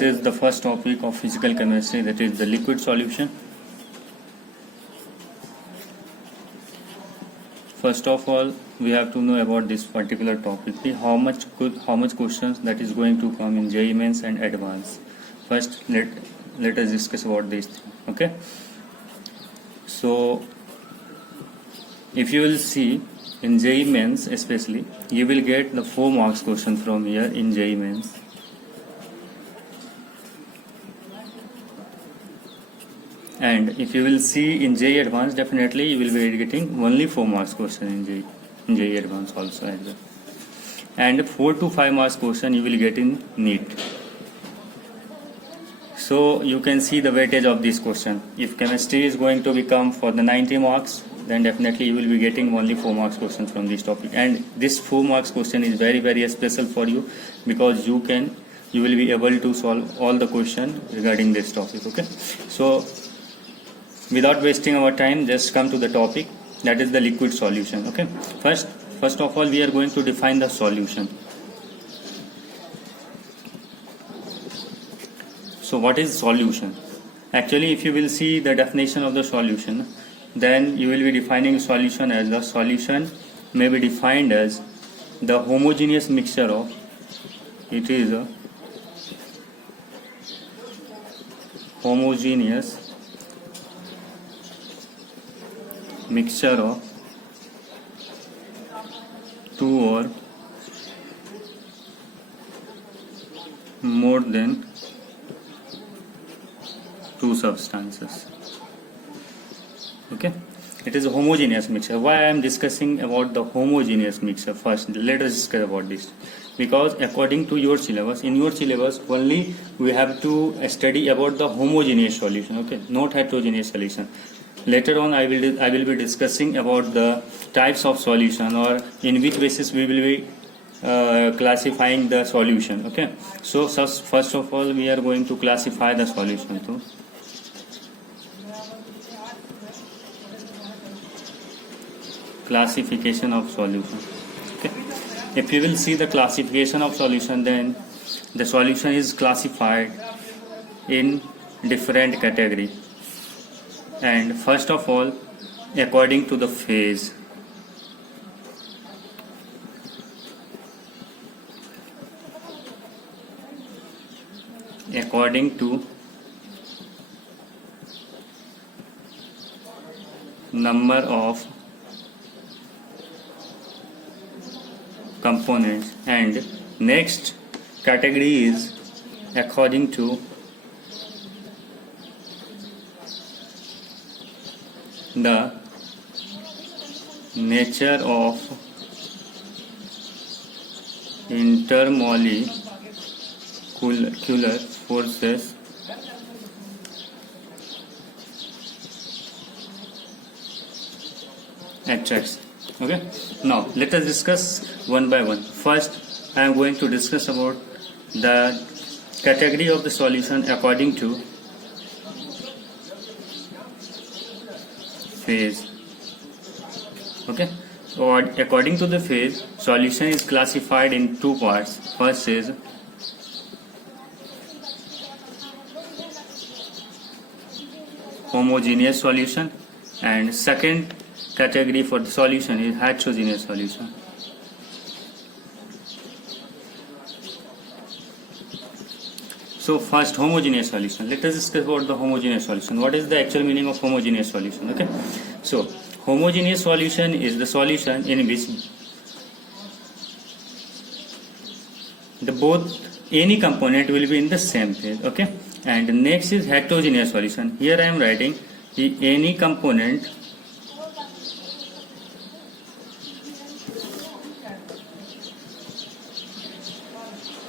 this is the first topic of physical chemistry, that is the liquid solution. First of all, we have to know about this particular topic. How much questions that is going to come in JEE Mains and Advanced. First, let us discuss about this thing. Okay. So, if you will see in JEE Mains especially, you will get the 4 marks question from here in JEE Mains. And if you will see in JEE Advanced, definitely you will be getting only 4 marks question in JEE Advanced also as well. And 4 to 5 marks question you will get in NEET. So you can see the weightage of this question. If chemistry is going to become for the 90 marks, then definitely you will be getting only 4 marks question from this topic. And this 4 marks question is very, very special for you, because you will be able to solve all the question regarding this topic. Okay. So without wasting our time, just come to the topic, that is the liquid solution. Okay. First of all, we are going to define the solution. So what is solution? Actually, if you will see the definition of the solution, then you will be defining solution as the solution may be defined as the homogeneous mixture of, it is a homogeneous mixture of 2 or more than 2 substances. Okay, it is a homogeneous mixture. Why I am discussing about the homogeneous mixture? First, let us discuss about this, because according to your syllabus, in your syllabus only we have to study about the homogeneous solution. Okay, not heterogeneous solution. Later on, I will be discussing about the types of solution, or in which basis we will be classifying the solution. Okay, so first of all, we are going to classify the solution. So classification of solution. Okay, if you will see the classification of solution, then the solution is classified in different category. And first of all, according to the phase. According to number of components, and next category is according to the nature of intermolecular forces attracts. Okay, now let us discuss one by one. First, I am going to discuss about the category of the solution according to phase. Okay, so according to the phase, solution is classified in 2 parts. First is homogeneous solution, and second category for the solution is heterogeneous solution. So first, homogeneous solution. Let us discuss about the homogeneous solution. What is the actual meaning of homogeneous solution? Okay, so homogeneous solution is the solution in which any component will be in the same phase. Okay, and next is heterogeneous solution. Here I am writing any component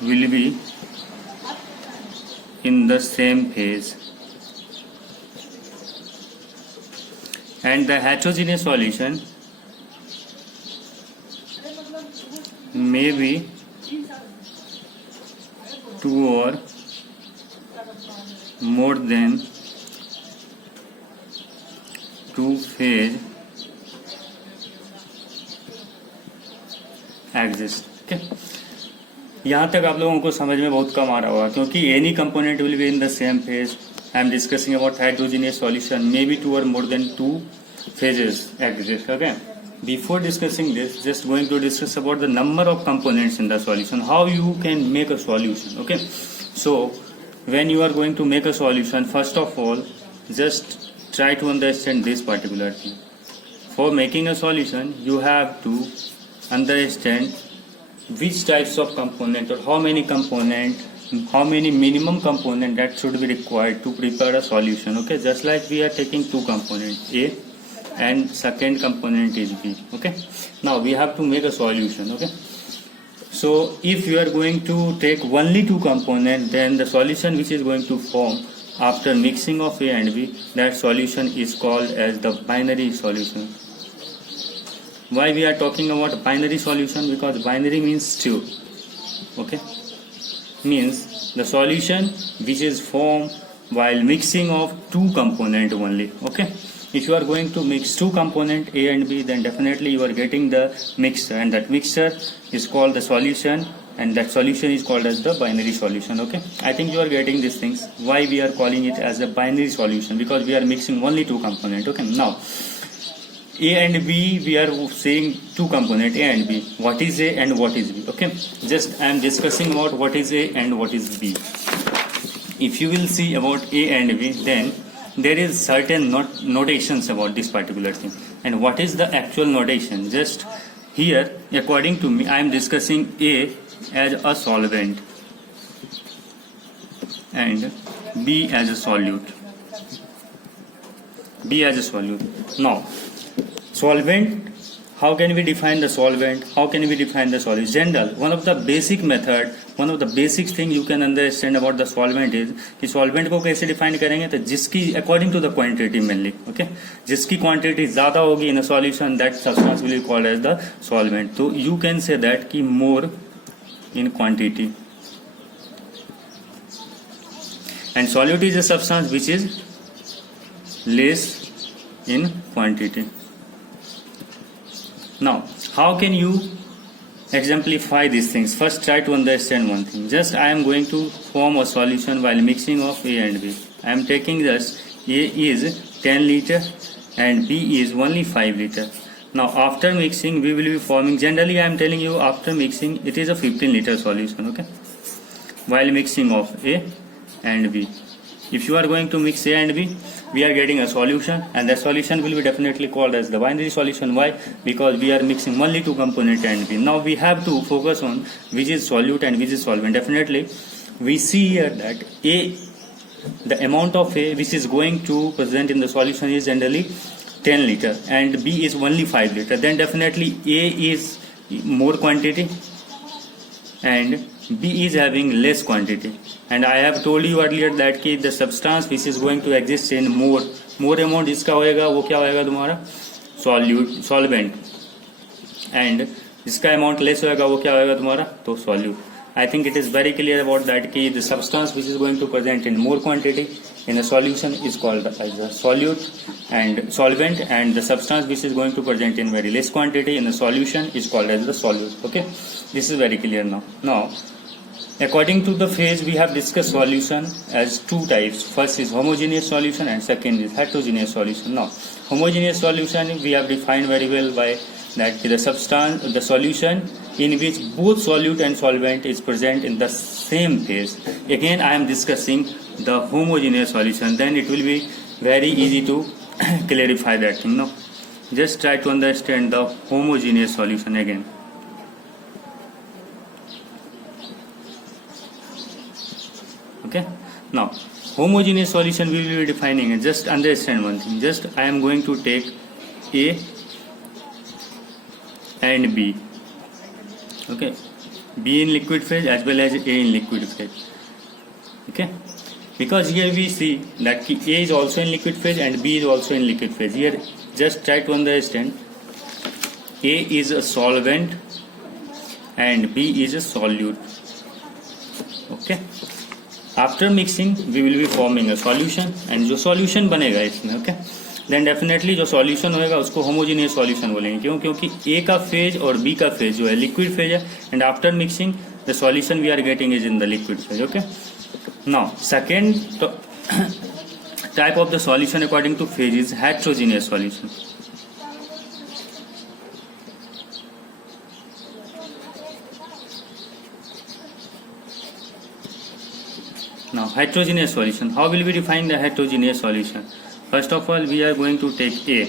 will be in the same phase, and the heterogeneous solution may be 2 or more than 2 phase exist. Okay, यहाँ तक आप लोगों को समझ में बहुत कम आ रहा होगा, क्योंकि any component will be in the same phase. I am discussing about heterogeneous solution, maybe 2 or more than 2 phases exist. Okay, before discussing this, just going to discuss about the number of components in the solution, how you can make a solution. Okay, so when you are going to make a solution, first of all, just try to understand this particular thing. For making a solution, you have to understand which types of component or how many component, how many minimum component that should be required to prepare a solution. Okay, just like we are taking two components, A and second component is B. Okay, now we have to make a solution. Okay, so if you are going to take only two components, then the solution which is going to form after mixing of A and B, that solution is called as the binary solution. Why we are talking about binary solution? Because binary means two. Okay, means the solution which is formed while mixing of two component only. Okay, if you are going to mix two component A and B, then definitely you are getting the mixture, and that mixture is called the solution, and that solution is called as the binary solution. Okay, I think you are getting these things. Why we are calling it as a binary solution? Because we are mixing only two component. Okay, now A and B, we are saying two component A and B. What is A and what is B? Okay, just I am discussing about what is A and what is B. If you will see about A and B, then there is certain notations about this particular thing. And what is the actual notation? Just here, according to me, I am discussing A as a solvent and B as a solute. B as a solute. Now, solvent, how can we define the solvent? How can we define the solute? General, one of the basic method, one of the basic thing you can understand about the solvent is कि solvent को कैसे define करेंगे? तो जिसकी according to the quantity mainly, okay? जिसकी quantity ज़्यादा होगी in a solution, that substance will be called as the solvent. So you can say that कि more in quantity, and solute is a substance which is less in quantity. Now, how can you exemplify these things? First, try to understand one thing. Just I am going to form a solution while mixing of A and B. I am taking just A is 10 liter and B is only 5 liter. Now, after mixing, we will be forming, generally I am telling you after mixing, it is a 15 liter solution, okay? While mixing of A and B. If you are going to mix A and B, we are getting a solution, and the solution will be definitely called as the binary solution. Why? Because we are mixing only two component A and B. Now we have to focus on which is solute and which is solvent. Definitely, we see here that A, the amount of A which is going to present in the solution is generally 10 liter, and B is only 5 liter. Then definitely A is more quantity and B is having less quantity. And I have told you earlier that कि the substance which is going to exist in more amount इसका होएगा वो क्या होएगा तुम्हारा solvent, and जिसका amount less होएगा वो क्या होएगा तुम्हारा तो solute. I think it is very clear about that कि the substance which is going to present in more quantity in a solution is called as a solute and solvent, and the substance which is going to present in very less quantity in a solution is called as the solute. Okay, this is very clear now. Now, according to the phase, we have discussed solution as two types. First is homogeneous solution and second is heterogeneous solution. Now, homogeneous solution we have defined very well by that the substance, the solution in which both solute and solvent is present in the same phase. Again, I am discussing the homogeneous solution. Then it will be very easy to clarify that thing. No, just try to understand the homogeneous solution again. Okay, now homogeneous solution we will be defining it. Just understand one thing. Just I am going to take A and B. Okay, B in liquid phase as well as A in liquid phase. Okay, because here we see that A is also in liquid phase and B is also in liquid phase. Here just try to understand A is a solvent and B is a solute. Okay, after mixing we will be forming a solution, and जो solution बनेगा इसमें, okay, then definitely जो solution होएगा उसको homogeneous solution बोलेंगे. क्यों? क्योंकि A का phase और B का phase जो है liquid phase है, and after mixing the solution we are getting is in the liquid phase. Okay. Now, second type of the solution according to phase is heterogeneous solution. Now, heterogeneous solution. How will we define the heterogeneous solution? First of all, we are going to take A.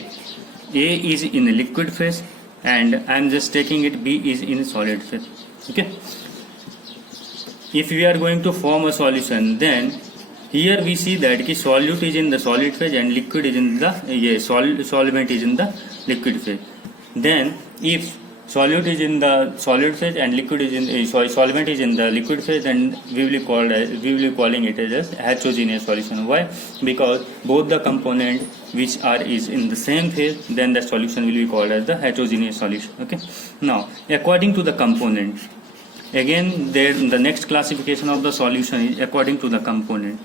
A is in the liquid phase, and I am just taking it B is in solid phase. Okay. If we are going to form a solution, then here we see that ki solute is in the solid phase and liquid is in the solvent is in the liquid phase. Then if solute is in the solid phase and liquid is in solvent is in the liquid phase, then we will be calling it as a heterogeneous solution. Why? Because both the component which are is in the same phase, then the solution will be called as the heterogeneous solution. Okay. Now, according to the component, again there the next classification of the solution is according to the component.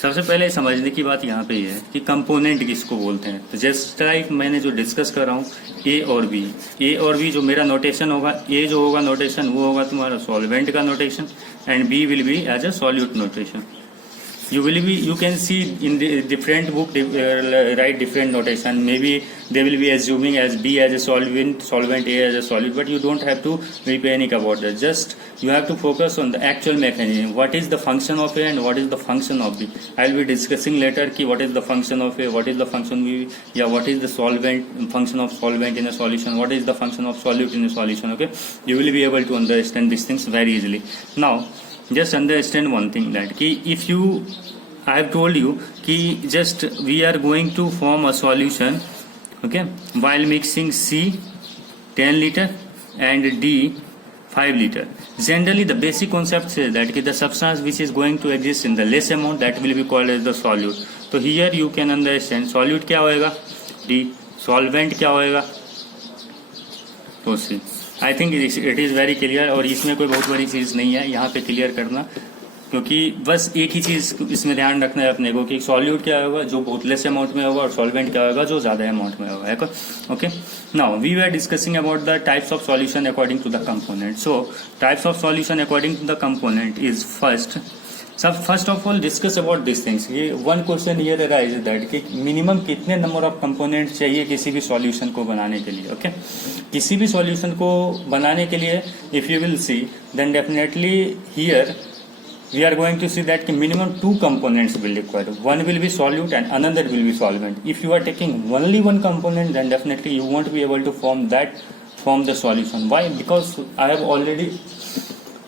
सबसे पहले समझने की बात यहाँ पे ये है कि कंपोनेंट किसको बोलते हैं. तो जस्ट लाइक मैंने जो डिस्कस कर रहा हूँ ए और बी जो मेरा नोटेशन होगा, ए जो होगा नोटेशन वो होगा तुम्हारा सॉल्वेंट का notation and B will be as a solute notation. You can see in the different book write different notation. Maybe they will be assuming as B as a solvent A as a solid, but you don't have to be panic about that. Just you have to focus on the actual mechanism. What is the function of A and what is the function of B? I will be discussing later ki what is the function of A, what is the function B, what is the function of solvent in a solution, what is the function of solute in a solution. Okay, you will be able to understand these things very easily. Now, just understand one thing that ki if I have told you ki just we are going to form a solution, okay, while mixing C 10 liter and D 5 liter. Generally the basic concept says that ki the substance which is going to exist in the less amount, that will be called as the solute. So here you can understand solute क्या होएगा D, solvent क्या होएगा तो C. I think it is very clear, और इसमें कोई बहुत बड़ी चीज़ नहीं है यहाँ पे क्लियर करना, क्योंकि बस एक ही चीज़ इसमें ध्यान रखना है अपने को कि सॉल्यूट क्या होगा जो बहुत लेस अमाउंट में होगा और सॉल्वेंट क्या होगा जो ज़्यादा अमाउंट में होगा. Okay. Now we were discussing about the types of solution according to the component. So types of solution according to the component is first of all discuss about this things. ये one question here arise that कि minimum कितने number of component चाहिए किसी भी सॉल्यूशन को बनाने के लिए. ओके. किसी भी सॉल्यूशन को बनाने के लिए if you will see then definitely here we are going to see that minimum two components will be required. One will be solute and another will be solvent. If you are taking only one component, then definitely you won't be able to form the solution. Why? Because I have already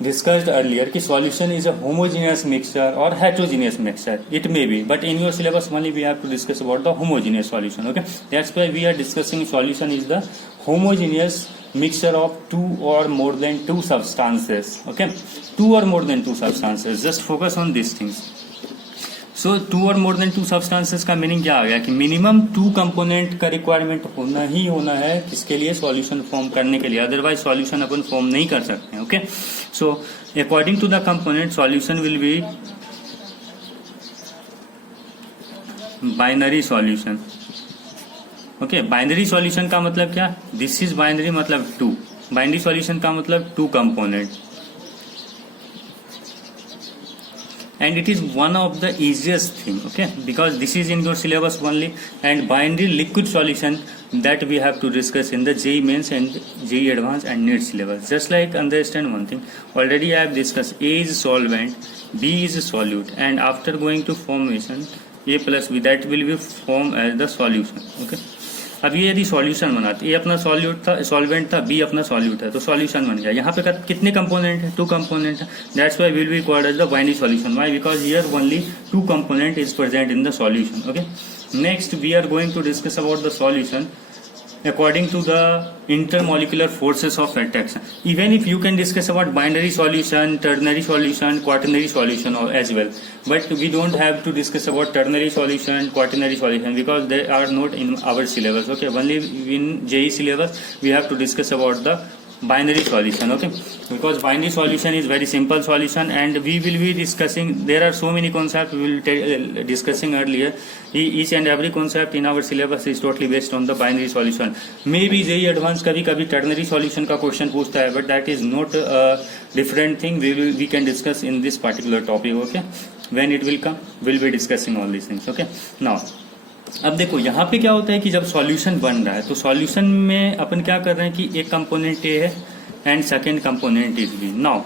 discussed earlier कि solution is a homogeneous mixture or heterogeneous mixture. It may be, but in your syllabus only we have to discuss about the homogeneous solution. Okay, that's why we are discussing solution is the homogeneous mixture of two or more than two substances. Okay, two or more than two substances. Just focus on these things. So two or more than two substances का meaning क्या आ गया कि minimum to component का रिक्वायरमेंट होना ही होना है किसके लिए सॉल्यूशन फॉर्म करने के लिए, अदरवाइज सॉल्यूशन अपन फॉर्म नहीं कर सकते हैं. Okay. So according to the component solution will be binary solution. Okay. Binary solution का मतलब क्या, दिस इज बाइनरी मतलब टू. बाइनरी सॉल्यूशन का मतलब two component, and it is one of the easiest thing. Okay, because this is in your syllabus only, and binary liquid solution that we have to discuss in the JEE mains and JEE advanced and NEET syllabus. Just like understand one thing, already I have discussed A is solvent, B is solute, and after going to formation A plus B, that will be formed as the solution. Okay. अब ये यदि सॉल्यूशन बना तो ए अपना सॉल्वेंट था, बी अपना सॉल्यूट है, तो सॉल्यूशन बन गया. यहाँ पे कितने कंपोनेंट है, टू कंपोनेंट है. That's why will be called as the binary solution. Why? Because here only two component is present in the solution. Okay. Next we are going to discuss about the solution according to the intermolecular forces of attraction. Even if you can discuss about binary solution, ternary solution, quaternary solution as well, but we don't have to discuss about ternary solution, quaternary solution, because they are not in our syllabus. Okay, only in JEE syllabus we have to discuss about the binary solution. Okay, because binary solution is very simple solution, and we will be discussing, there are so many concepts we will discussing earlier. Each and every concept in our syllabus is totally based on the binary solution. Maybe JEE advanced कभी कभी ternary solution का question पूछता है, but that is not a different thing. We can discuss in this particular topic. Okay, when it will come, we'll be discussing all these things. Okay, now अब देखो यहाँ पे क्या होता है कि जब सॉल्यूशन बन रहा है तो सॉल्यूशन में अपन क्या कर रहे हैं कि एक कंपोनेंट ए है and second component is B. Now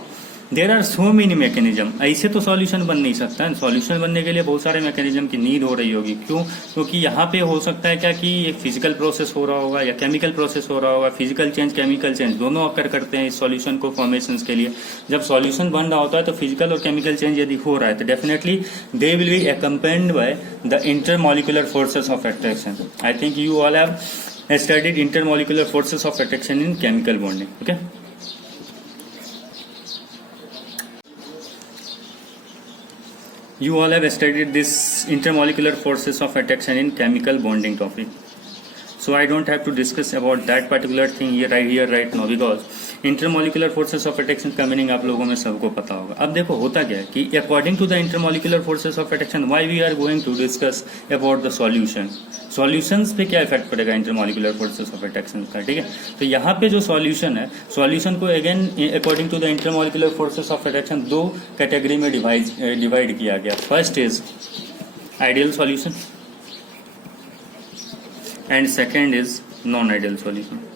there are so many mechanism. ऐसे तो सॉल्यूशन बन नहीं सकता है. सॉल्यूशन बनने के लिए बहुत सारे मैकेनिज्म की नीड हो रही होगी. क्यों? क्योंकि यहाँ पे हो सकता है क्या कि एक फिजिकल प्रोसेस हो रहा होगा या केमिकल प्रोसेस हो रहा होगा. फिजिकल चेंज, केमिकल चेंज दोनों अकर करते हैं इस सॉल्यूशन को फॉर्मेशन के लिए. जब सॉल्यूशन बन रहा होता है तो फिजिकल और केमिकल चेंज यदि हो रहा है तो definitely they will be accompanied by the intermolecular forces of attraction. I think you all have studied intermolecular forces of attraction in chemical bonding. Okay, you all have studied this intermolecular forces of attraction in chemical bonding topic, so I don't have to discuss about that particular thing here right now, because intermolecular forces of attraction का मीनिंग आप लोगों में सबको पता होगा. अब देखो होता क्या है कि according to the intermolecular forces of attraction why we are going to discuss about the solution. Solutions पे क्या इफेक्ट पड़ेगा इंटरमोलिकुलर फोर्सेस ऑफ अट्रैक्शन का. ठीक है, तो यहाँ पे जो सॉल्यूशन है, सॉल्यूशन को again according to the intermolecular forces of attraction दो कैटेगरी में डिवाइड किया गया. First is ideal solution and second is non ideal solution.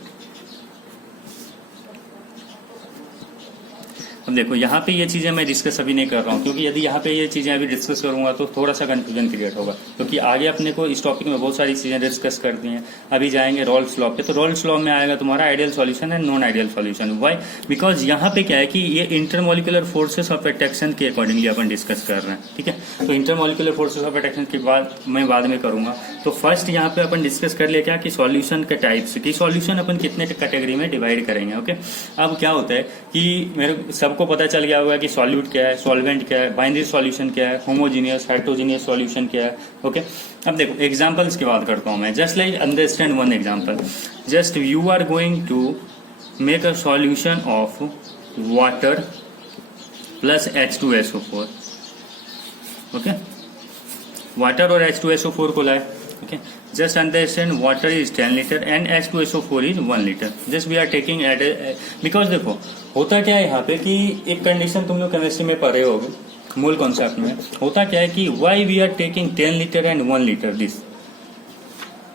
अब देखो यहाँ पे ये चीजें मैं डिस्कस अभी नहीं कर रहा हूँ, क्योंकि यदि यहाँ पे ये चीजें अभी डिस्कस करूंगा तो थोड़ा सा कंफ्यूजन क्रिएट होगा, क्योंकि आगे अपने को इस टॉपिक में बहुत सारी चीजें डिस्कस करती हैं. अभी जाएंगे रॉल्स लॉ पे, तो रॉल्स लॉ में आएगा तुम्हारा ideal solution and non ideal solution. Why? Because यहाँ पे क्या है कि ये इंटरमोलिकुलर फोर्सेस ऑफ अट्रैक्शन के अकॉर्डिंगली अपन डिस्कस कर रहे हैं. ठीक है, तो इंटरमोलिकुलर फोर्सेस ऑफ अट्रैक्शन की बात मैं बाद में करूंगा. तो फर्स्ट यहाँ पे अपन डिस्कस कर लिया क्या कि सॉल्यूशन के टाइप्स की, सॉल्यूशन अपन कितने कैटेगरी में डिवाइड करेंगे. ओके, अब क्या होता है कि मेरे सबको पता चल गया होगा कि सॉल्यूट क्या है, सॉल्वेंट क्या है, बाइनरी सॉल्यूशन क्या है, होमोजीनियस हेटेरोजीनियस सॉल्यूशन क्या है. ओके, अब देखो एग्जांपल्स की बात करता हूं मैं. Just like understand one example. Just you are going to make a solution of water plus H2SO4. Okay, water और H2SO4 को लाए. Okay, just understand water is 10 liter and H2SO4 is 1 liter. Just we are taking at because देखो होता क्या है यहाँ पे कि एक कंडीशन तुम लोग केमिस्ट्री में पढ़े होगे, मूल कॉन्सेप्ट में होता क्या है कि why we are taking 10 liter and 1 liter this.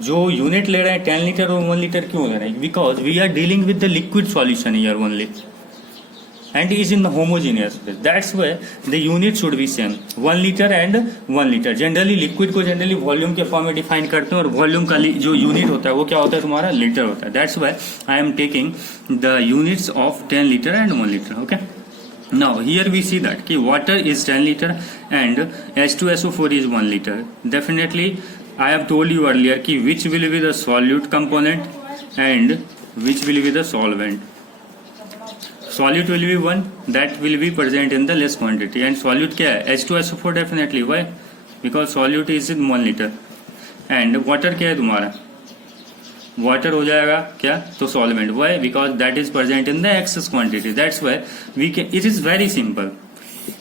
जो यूनिट ले रहे हैं 10 लीटर और 1 लीटर क्यों ले रहे हैं? Because we are dealing with the liquid solution here only and is in the homogeneous phase. That's why the unit should be same, 1 liter and 1 liter. Generally liquid को जनरली वॉल्यूम के फॉर्म में डिफाइन करते हैं और वॉल्यूम का जो यूनिट होता है वो क्या होता है तुम्हारा? लीटर होता है. That's why I am taking the units of 10 litre and 1 litre. Okay, now here we see that कि water is 10 litre and H2SO4 is 1 litre. Definitely I have told you earlier कि which will be the solute component and which will be the solvent. Solute will be one that will be present in the less quantity, and solute क्या है? H2SO4 definitely. Why? Because solute is in 1 liter and water क्या है तुम्हारा? Water हो जाएगा क्या? तो solvent. Why? Because that is present in the excess quantity. That's why we can. It is very simple.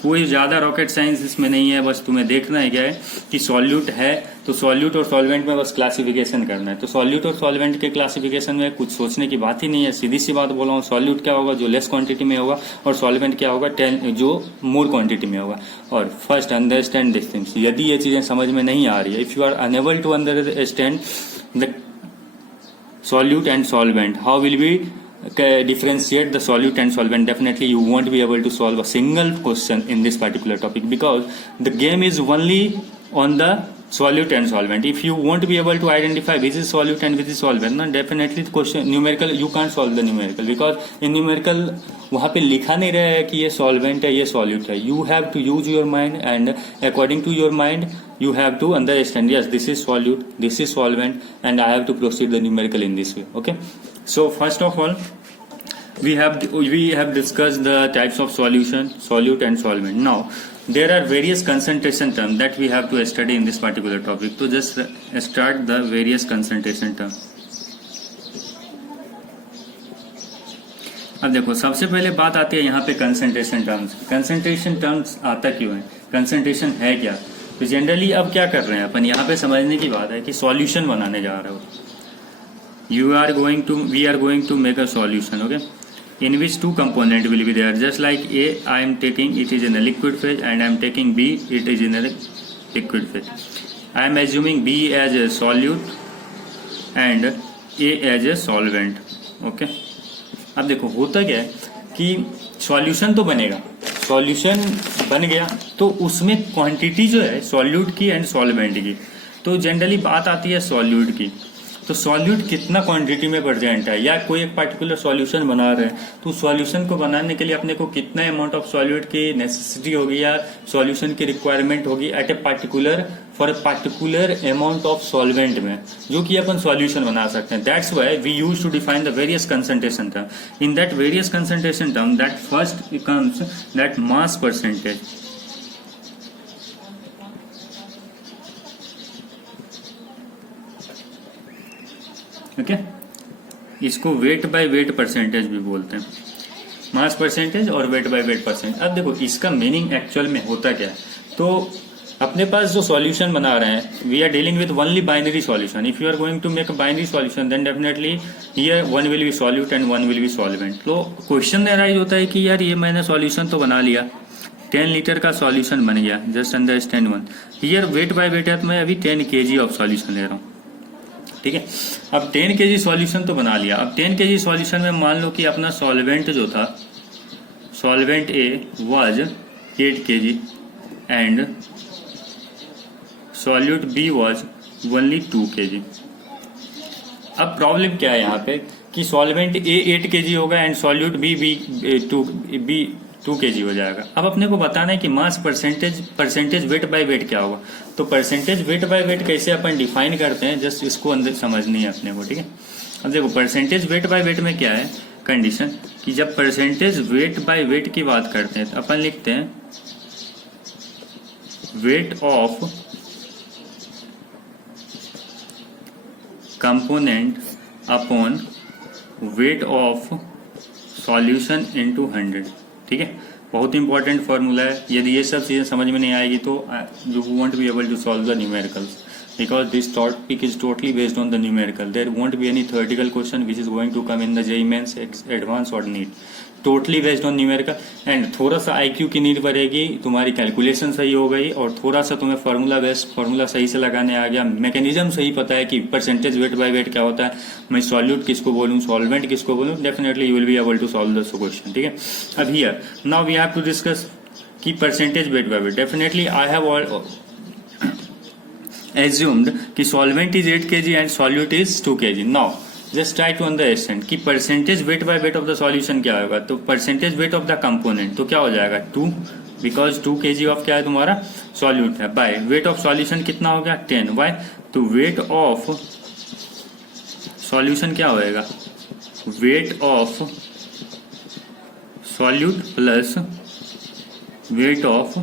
कोई ज्यादा रॉकेट साइंस इसमें नहीं है. बस तुम्हें देखना है क्या है कि सॉल्यूट है तो सॉल्यूट और सॉल्वेंट में बस क्लासिफिकेशन करना है. तो सॉल्यूट और सॉल्वेंट के क्लासिफिकेशन में कुछ सोचने की बात ही नहीं है. सीधी सी बात बोला हूँ, सॉल्यूट क्या होगा? जो लेस क्वांटिटी में होगा, और सॉल्वेंट क्या होगा? जो मोर क्वांटिटी में होगा. और फर्स्ट अंडरस्टैंड दिस थिंग्स. यदि ये चीजें समझ में नहीं आ रही है, if you are unable to understand the solute and solvent, how will be differentiate the solute and solvent, definitely you won't be able to solve a single question in this particular topic, because the game is only on the solute and solvent. If you won't be able to identify which is solute and which is solvent, then definitely the question numerical you can't solve the numerical, because in numerical वहाँ पे लिखा नहीं रहा है कि ये solvent है, ये solute है. You have to use your mind, and according to your mind you have to understand, yes, this is solute, this is solvent, and I have to proceed the numerical in this way. Okay, so first of all we have discussed the types of solution, solute and solvent. Now there are various concentration terms that we have to study in this particular topic. So just start the various concentration terms. अब देखो सबसे पहले बात आती है यहाँ पे concentration terms. Concentration terms आता क्यों है, कंसंट्रेशन है क्या? तो जनरली अब क्या कर रहे हैं अपन, यहाँ पे समझने की बात है कि सॉल्यूशन बनाने जा रहे हो। we are going to make a solution, okay, in which two component will be there. Just like A, I am taking it is in a liquid phase, and I am taking B, it is in a liquid phase. I am assuming B as a solute and A as a solvent, okay. अब देखो होता क्या है कि सॉल्यूशन तो बनेगा, सॉल्यूशन बन गया तो उसमें क्वांटिटी जो है सॉल्यूट की एंड सॉल्वेंट की, तो जनरली बात आती है सॉल्यूट की। तो सॉल्यूट कितना क्वांटिटी में प्रेजेंट है, या कोई एक पर्टिकुलर सॉल्यूशन बना रहे हैं तो सॉल्यूशन को बनाने के लिए अपने को कितना अमाउंट ऑफ सॉल्यूट की नेसेसिटी होगी या सॉल्यूशन की रिक्वायरमेंट होगी at a particular for a particular amount of solvent में, जो कि अपन सॉल्यूशन बना सकते हैं। That's why we use to define the various concentration term. In that various concentration term that first comes that mass percentage. Okay, इसको weight by weight percentage भी बोलते हैं, मास परसेंटेज और वेट बाय वेट परसेंट। अब देखो इसका meaning actual में होता क्या है, तो अपने पास जो सॉल्यूशन बना रहे हैं, we are dealing with only binary solution. If you are going to make a binary solution then definitely here one will be solute and one will be solvent. तो क्वेश्चन अराइज होता है कि यार ये मैंने सॉल्यूशन तो बना लिया, 10 लीटर का सॉल्यूशन बन गया, just understand one. Here wait by wait है तो मैं अभी 10 kg ऑफ सॉल्यूशन ले रहा हूँ, ठीक है। अब 10 kg सॉल्यूशन तो बना लिया। अब 10 kg सॉल्यूशन में मान लो कि अपना सॉल्वेंट जो था, solvent A was 8 kg and solute B was only 2 kg। अब प्रॉब्लम क्या है यहाँ पे कि सॉल्वेंट ए 8 kg होगा एंड सॉल्यूट बी 2 kg हो जाएगा। अब अपने को बताना है कि mass percentage weight by wait क्या होगा। तो परसेंटेज वेट बाय वेट कैसे अपन डिफाइन करते हैं, जस्ट इसको अंदर समझनी है अपने को, ठीक है। अब देखो परसेंटेज वेट बाय वेट में क्या है कंडीशन कि जब परसेंटेज वेट बाय वेट की बात करते हैं तो अपन लिखते हैं wait of component upon weight of solution into 100, ठीक है। बहुत इंपॉर्टेंट फॉर्मूला है। यदि ये सब चीजें समझ में नहीं आएगी तो you won't be able to solve the numericals, because this topic is totally based on the numerical. There won't be any theoretical question which is going to come in the JEE Mains Advanced or NEET. Totally based on numerical and थोड़ा सा IQ की नीड बढ़ेगी, तुम्हारी कैलकुलेशन सही हो गई और थोड़ा सा तुम्हें फार्मूला सही से लगाने आ गया, मैकेनिज्म सही पता है कि परसेंटेज वेट बाय वेट क्या होता है, मैं सॉल्यूट किसको बोलूँ, सॉल्वेंट किसको बोलूँ, definitely you will be able to solve the question, ठीक है। अब here now we have to discuss की percentage weight by weight. Definitely I have assumed कि solvent is 8 kg and solute is 2 kg. Now just try to understand कि percentage weight by weight of the solution क्या होगा। तो percentage weight of the component तो क्या हो जाएगा 2, because 2 kg of क्या है तुम्हारा solute है, by weight of solution कितना हो गया 10। why? तो weight of solution क्या होएगा, weight of solute plus weight of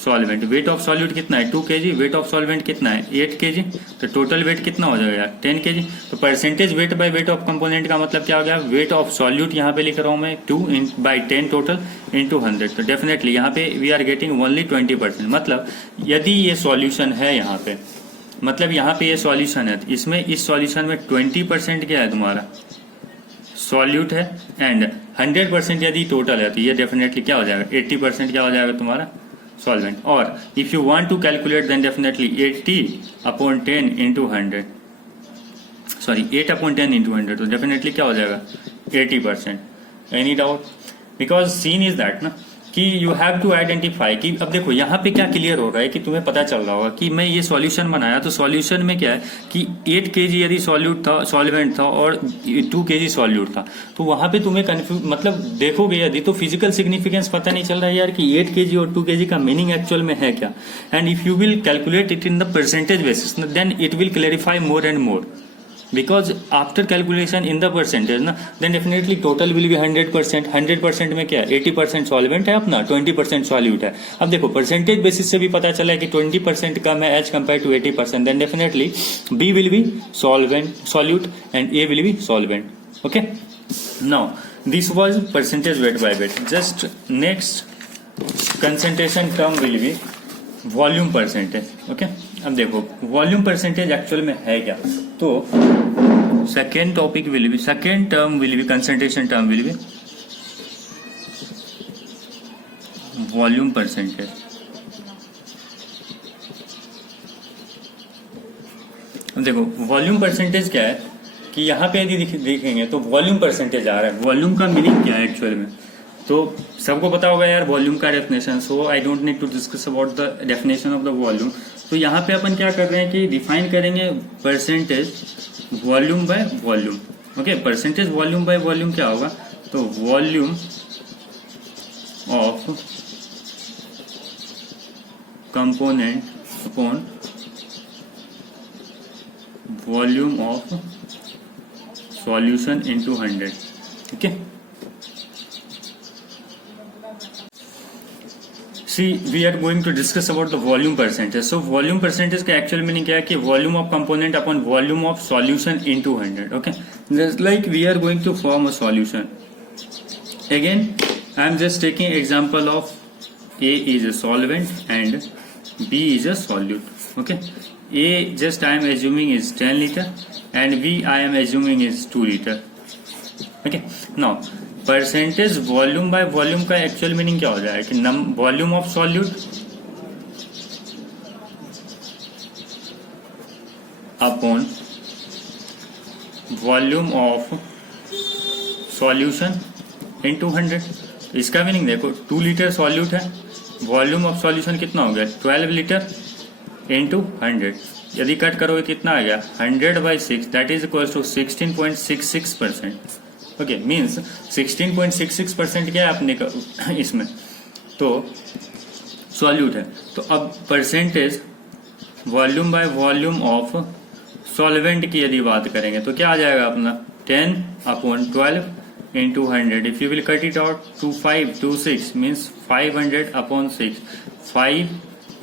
solvent. Wait of solute कितना है 2 kg, वेट ऑफ सॉल्वेंट कितना है 8 kg, तो टोटल वेट कितना हो जाएगा 10 kg। तो percentage weight by wait of component का मतलब क्या हो गया, वेट ऑफ सॉल्यूट यहाँ पे लिख रहा हूँ मैं 2 बाई 10 टोटल इंटू 100। तो डेफिनेटली यहाँ पे वी आर गेटिंग ओनली 20%। मतलब यदि ये सॉल्यूशन है यहाँ पे, मतलब यहाँ पे ये सॉल्यूशन है, इसमें इस सॉल्यूशन में 20% क्या है तुम्हारा सॉल्यूट है एंड 100% यदि टोटल है तो ये डेफिनेटली क्या हो जाएगा 80% क्या हो जाएगा तुम्हारा solvent। और if you want to calculate then definitely 80/10 into 100, sorry 8/10 into 100, तो definitely क्या हो जाएगा 80%। Any doubt? Because scene is that ना कि you have to identify कि अब देखो यहाँ पे क्या क्लियर हो रहा है कि तुम्हें पता चल रहा होगा कि मैं ये सॉल्यूशन बनाया तो सॉल्यूशन में क्या है कि 8 kg यदि सॉल्यूट था, सॉल्वेंट था और 2 kg सॉल्यूट था, तो वहां पे तुम्हें कंफ्यूज मतलब देखोगे यदि तो फिजिकल सिग्निफिकेंस पता नहीं चल रहा है यार कि 8 kg और 2 kg का मीनिंग एक्चुअल में है क्या। And if you will calculate it in the percentage basis then it will clarify more and more, because after calculation in the percentage ना then definitely total will be 100%। 100% में क्या है 80% सॉल्वेंट है अपना, 20% सॉल्यूट है। अब देखो परसेंटेज बेसिस से भी पता चला है कि 20% कम है as compare to 80%, then definitely B will be solvent solute and A will be solvent। okay, now This was percentage weight by weight. Just next concentration term will be volume percentage. Okay, अब देखो volume percentage actual में है क्या. तो second topic will be, second term will be, concentration term will be volume percentage. अब देखो volume percentage क्या है कि यहाँ पे यदि देखेंगे तो वॉल्यूम परसेंटेज आ रहा है. वॉल्यूम का मीनिंग क्या है एक्चुअल में, तो सबको पता होगा यार वॉल्यूम का definition. So I don't need to discuss about the definition of the volume. तो यहाँ पे अपन क्या कर रहे हैं कि डिफाइन करेंगे percentage volume by volume. Okay, percentage volume by volume क्या होगा, तो volume of component upon volume of solution into 100. Okay, See, we are going to discuss about the volume percentage. So volume percentage का actual meaning क्या है कि volume of component upon volume of solution into 100. Okay, just like we are going to form a solution. Again, I am just taking example of A is a solvent and B is a solute. Okay, A just I am assuming is 10 liter and B I am assuming is 2 liter. Okay, now percentage volume by volume का actual meaning क्या हो जाएगा कि volume of solute upon volume of solution into 100. इसका मीनिंग देखो 2 litre solute है, volume of solution कितना हो गया 12 लीटर इनटू 100. यदि कट करोगे कितना आ गया 100/6, that is equal to 16.66%. Okay, means 16.66% क्या है अपने का इसमें, तो सॉल्यूट है. तो अब percentage volume by volume of solvent की यदि बात करेंगे तो क्या आ जाएगा अपना 10/12 into 100. If you will cut it out to 5 to 6 means 500/6. 5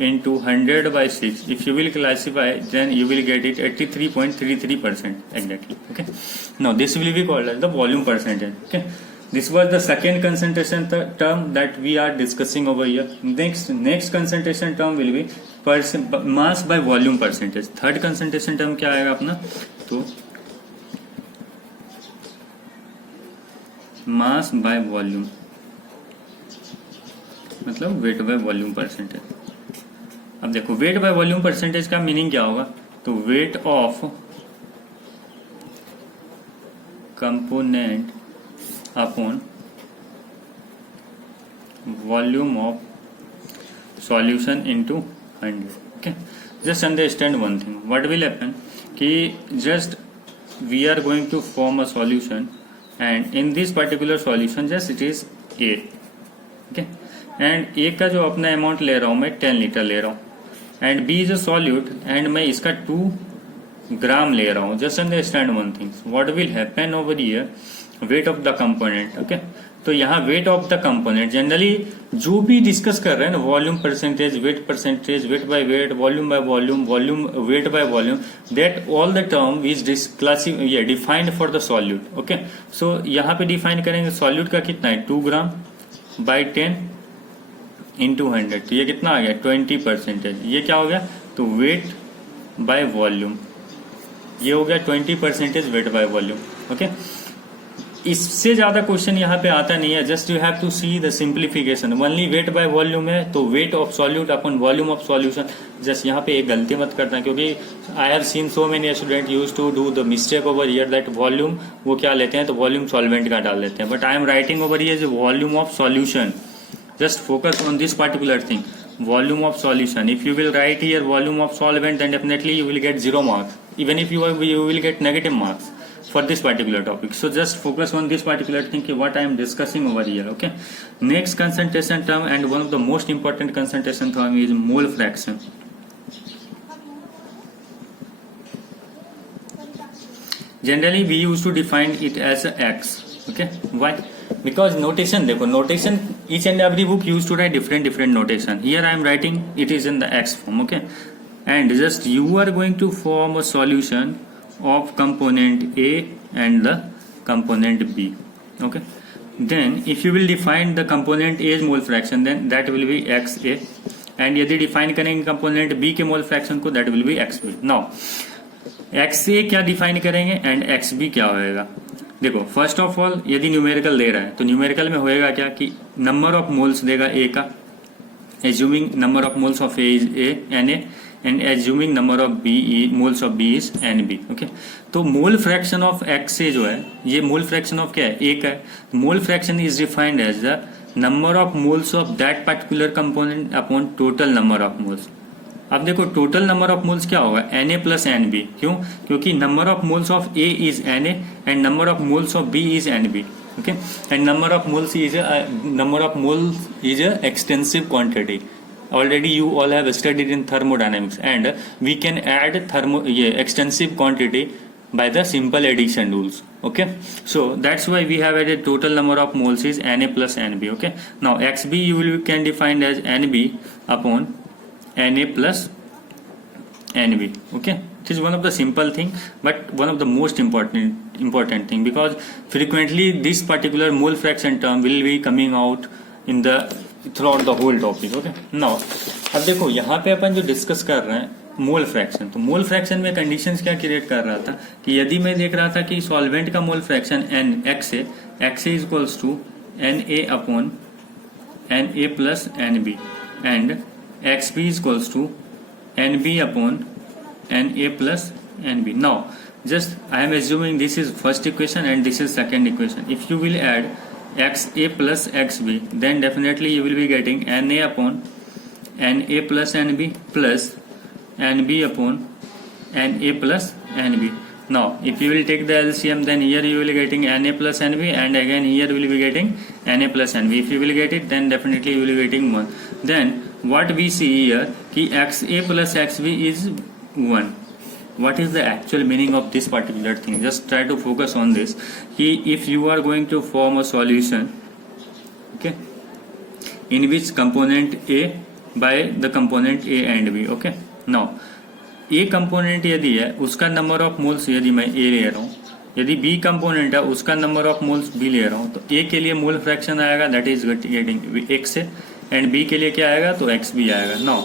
into 100/6. If you will classify, then you will get it 83.33% exactly. Okay. Now this will be called as the volume percentage. Okay. This was the second concentration term that we are discussing over here. Next concentration term will be mass by volume percentage. Third concentration term क्या आएगा अपना, तो mass by volume, मतलब weight by volume percentage. अब देखो weight by volume percentage का meaning क्या होगा, तो weight of component upon volume of solution into 100. Okay, just understand one thing, what will happen कि just we are going to form a solution and in this particular solution just it is A. okay, and A का जो अपना अमाउंट ले रहा हूँ मैं 10 लीटर ले रहा हूँ and B is a solute and मैं इसका 2 ग्राम ले रहा हूँ. just understand one thing, what will happen over here, weight of the component. okay, तो यहाँ weight of the component generally जो भी डिस्कस कर रहे हैं ना, volume percentage, weight by weight, volume by volume, volume weight by volume, that all the term is defined for the solute. Okay, so यहाँ पे डिफाइन करेंगे सॉल्यूट का कितना है 2 ग्राम बाय 10 इंटू 100. तो ये कितना आ गया 20%. ये क्या हो गया, तो वेट बाय वॉल्यूम, ये हो गया 20% वेट बाय वॉल्यूम. ओके, इससे ज्यादा क्वेश्चन यहाँ पे आता नहीं है. Just you have to see the simplification. Only weight by volume है तो weight of solute upon volume of solution. Just यहाँ पे एक गलती मत करना, क्योंकि I have seen so many student use to do the mistake over here that volume वो क्या लेते हैं, तो वॉल्यूम सॉल्वेंट का डाल लेते हैं. But I am writing over here volume of solution. Just focus on this particular thing, volume of solution. If you will write here volume of solvent, then definitely you will get 0 marks. Even if you will get negative marks for this particular topic. So just focus on this particular thing, what I am discussing over here. Okay, next concentration term and one of the most important concentration term is mole fraction. Generally we used to define it as x. Okay, why? Because notation, देखो notation, each and every book used to write different notation. Here I am writing it is in the x form. Okay, and just you are going to form a solution of component A and the component B. Okay, then if you will define the component A as mole fraction, then that will be XA, and यदि डिफाइन करेंगे component B के mole fraction को, that will be XB. Now XA क्या डिफाइन करेंगे and XB क्या होएगा. देखो first of all यदि न्यूमेरिकल दे रहा है तो न्यूमेरिकल में होएगा क्या कि नंबर ऑफ मोल्स देगा A का, assuming number of moles of A is A NA and assuming number of moles of B is NB. Okay, तो मोल फ्रैक्शन ऑफ XA जो है ये मोल फ्रैक्शन ऑफ क्या है, A का है. Mole fraction is defined as the number of moles of that particular component upon total number of moles. अब देखो टोटल नंबर ऑफ मोल्स क्या होगा, Na प्लस NB. क्यों? क्योंकि number of moles of A is Na and number of moles of B is NB. Okay, and number of moles is a extensive quantity. Already you all have studied in thermodynamics, and we can add extensive quantity by the simple addition rules. Okay, so that's why we have added total number of moles is Na plus Nb. Okay, now Xb you can define as Nb upon Na plus Nb. Okay, it is one of the simple thing, but one of the most important thing, because frequently this particular mole fraction term will be coming out in the throughout the whole topic. Okay, now अब देखो यहाँ पे अपन जो डिस्कस कर रहे हैं mole fraction, तो mole fraction में कंडीशंस क्या क्रिएट कर रहा था कि यदि मैं देख रहा था कि सॉल्वेंट का mole fraction XA is equals to Na upon Na plus NB and XB is equals to NB upon Na plus NB. Now just I am assuming this is first equation and this is second equation. If you will add XA plus XB, then definitely you will be getting Na upon Na plus NB plus NB upon Na plus NB. Now if you will take the LCM, then here you will be getting Na plus NB, and again here you will be getting Na plus NB. If you will get it, then definitely you will be getting 1. Then what we see here कि XA plus XB is 1. What is the actual meaning of this particular thing? Just try to focus on this. कि if you are going to form a solution, okay, in which component A by the component A and B. Okay, now A component यदि है उसका number of moles यदि मैं A ले रहा हूँ, यदि B कंपोनेंट है उसका नंबर ऑफ मोल्स B ले रहा हूँ, तो A के लिए मोल फ्रैक्शन आएगा that is getting XA, and B के लिए क्या आएगा तो XB आएगा. नाउ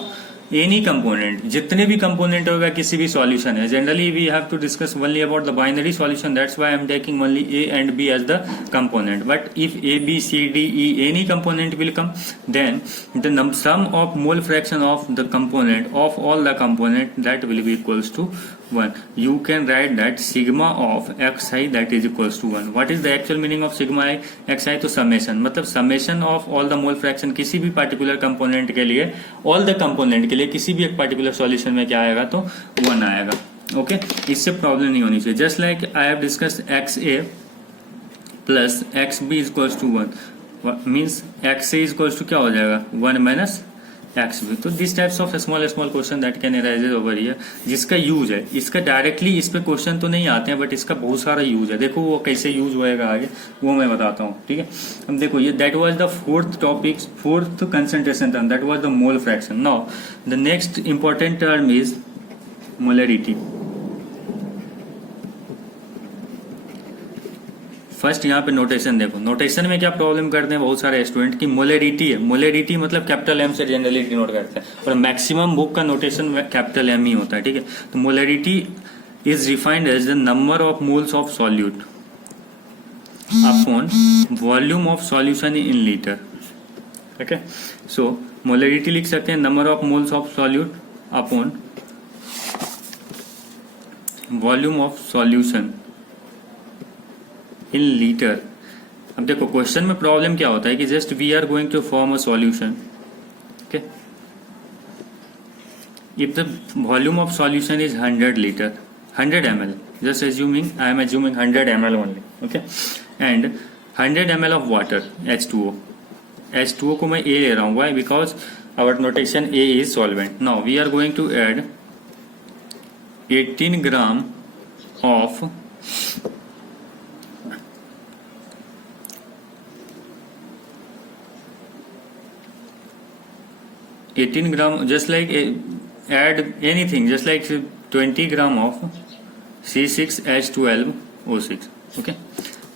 एनी कंपोनेंट, जितने भी कंपोनेंट होगा किसी भी सॉल्यूशन है, generally we have to discuss only about the binary solution, that's why I am taking only A and B as the component. But if A, B, C, D, E any component will come, then the sum of mole fraction of the component of all the component that will be equals to 1. You can write that sigma of xi that is equals to 1. What is the actual meaning of sigma I xi? तो summation, मतलब summation of all the mole fraction किसी भी particular component के लिए, all the component के लिए किसी भी एक particular solution में क्या आएगा तो 1 आएगा. ओके, इससे प्रॉब्लम नहीं होनी चाहिए. Just like I have discuss XA plus XB is equals to 1 means XA is equals to क्या हो जाएगा 1 माइनस XB. तो this types of small question that can arise over here, जिसका यूज है, इसका डायरेक्टली इस पे क्वेश्चन तो नहीं आते हैं बट इसका बहुत सारा यूज है. देखो वो कैसे यूज होएगा आगे वो मैं बताता हूँ. ठीक है, अब देखो ये that was the fourth topic, fourth concentration term, that was the mole fraction. Now the next important term is molarity. First यहाँ पे नोटेशन देखो, नोटेशन में क्या प्रॉब्लम करते हैं बहुत सारे स्टूडेंट की मोलरिटी है. मोलरिटी मतलब कैपिटल एम से जनरली डिनोट करते हैं, और मैक्सिमम बुक का नोटेशन कैपिटल एम ही होता है. ठीक है, तो molarity is defined as the number of moles of solute upon volume of solution in litre. Okay, so molarity लिख सकते हैं number of moles of solute upon volume of solution in litre. अब देखो क्वेश्चन में problem क्या होता है कि just we are going to form a solution. Okay, if the volume of solution is 100 litre, 100 ml, just assuming I am assuming 100 ml only. Okay, and 100 ml of water, H2O. H2O को मैं A ले रहा हूँ. Why? Because our notation A is solvent. Now we are going to add 18 gram of 18 gram, just like add anything, just like 20 gram of C6H12O6. Okay,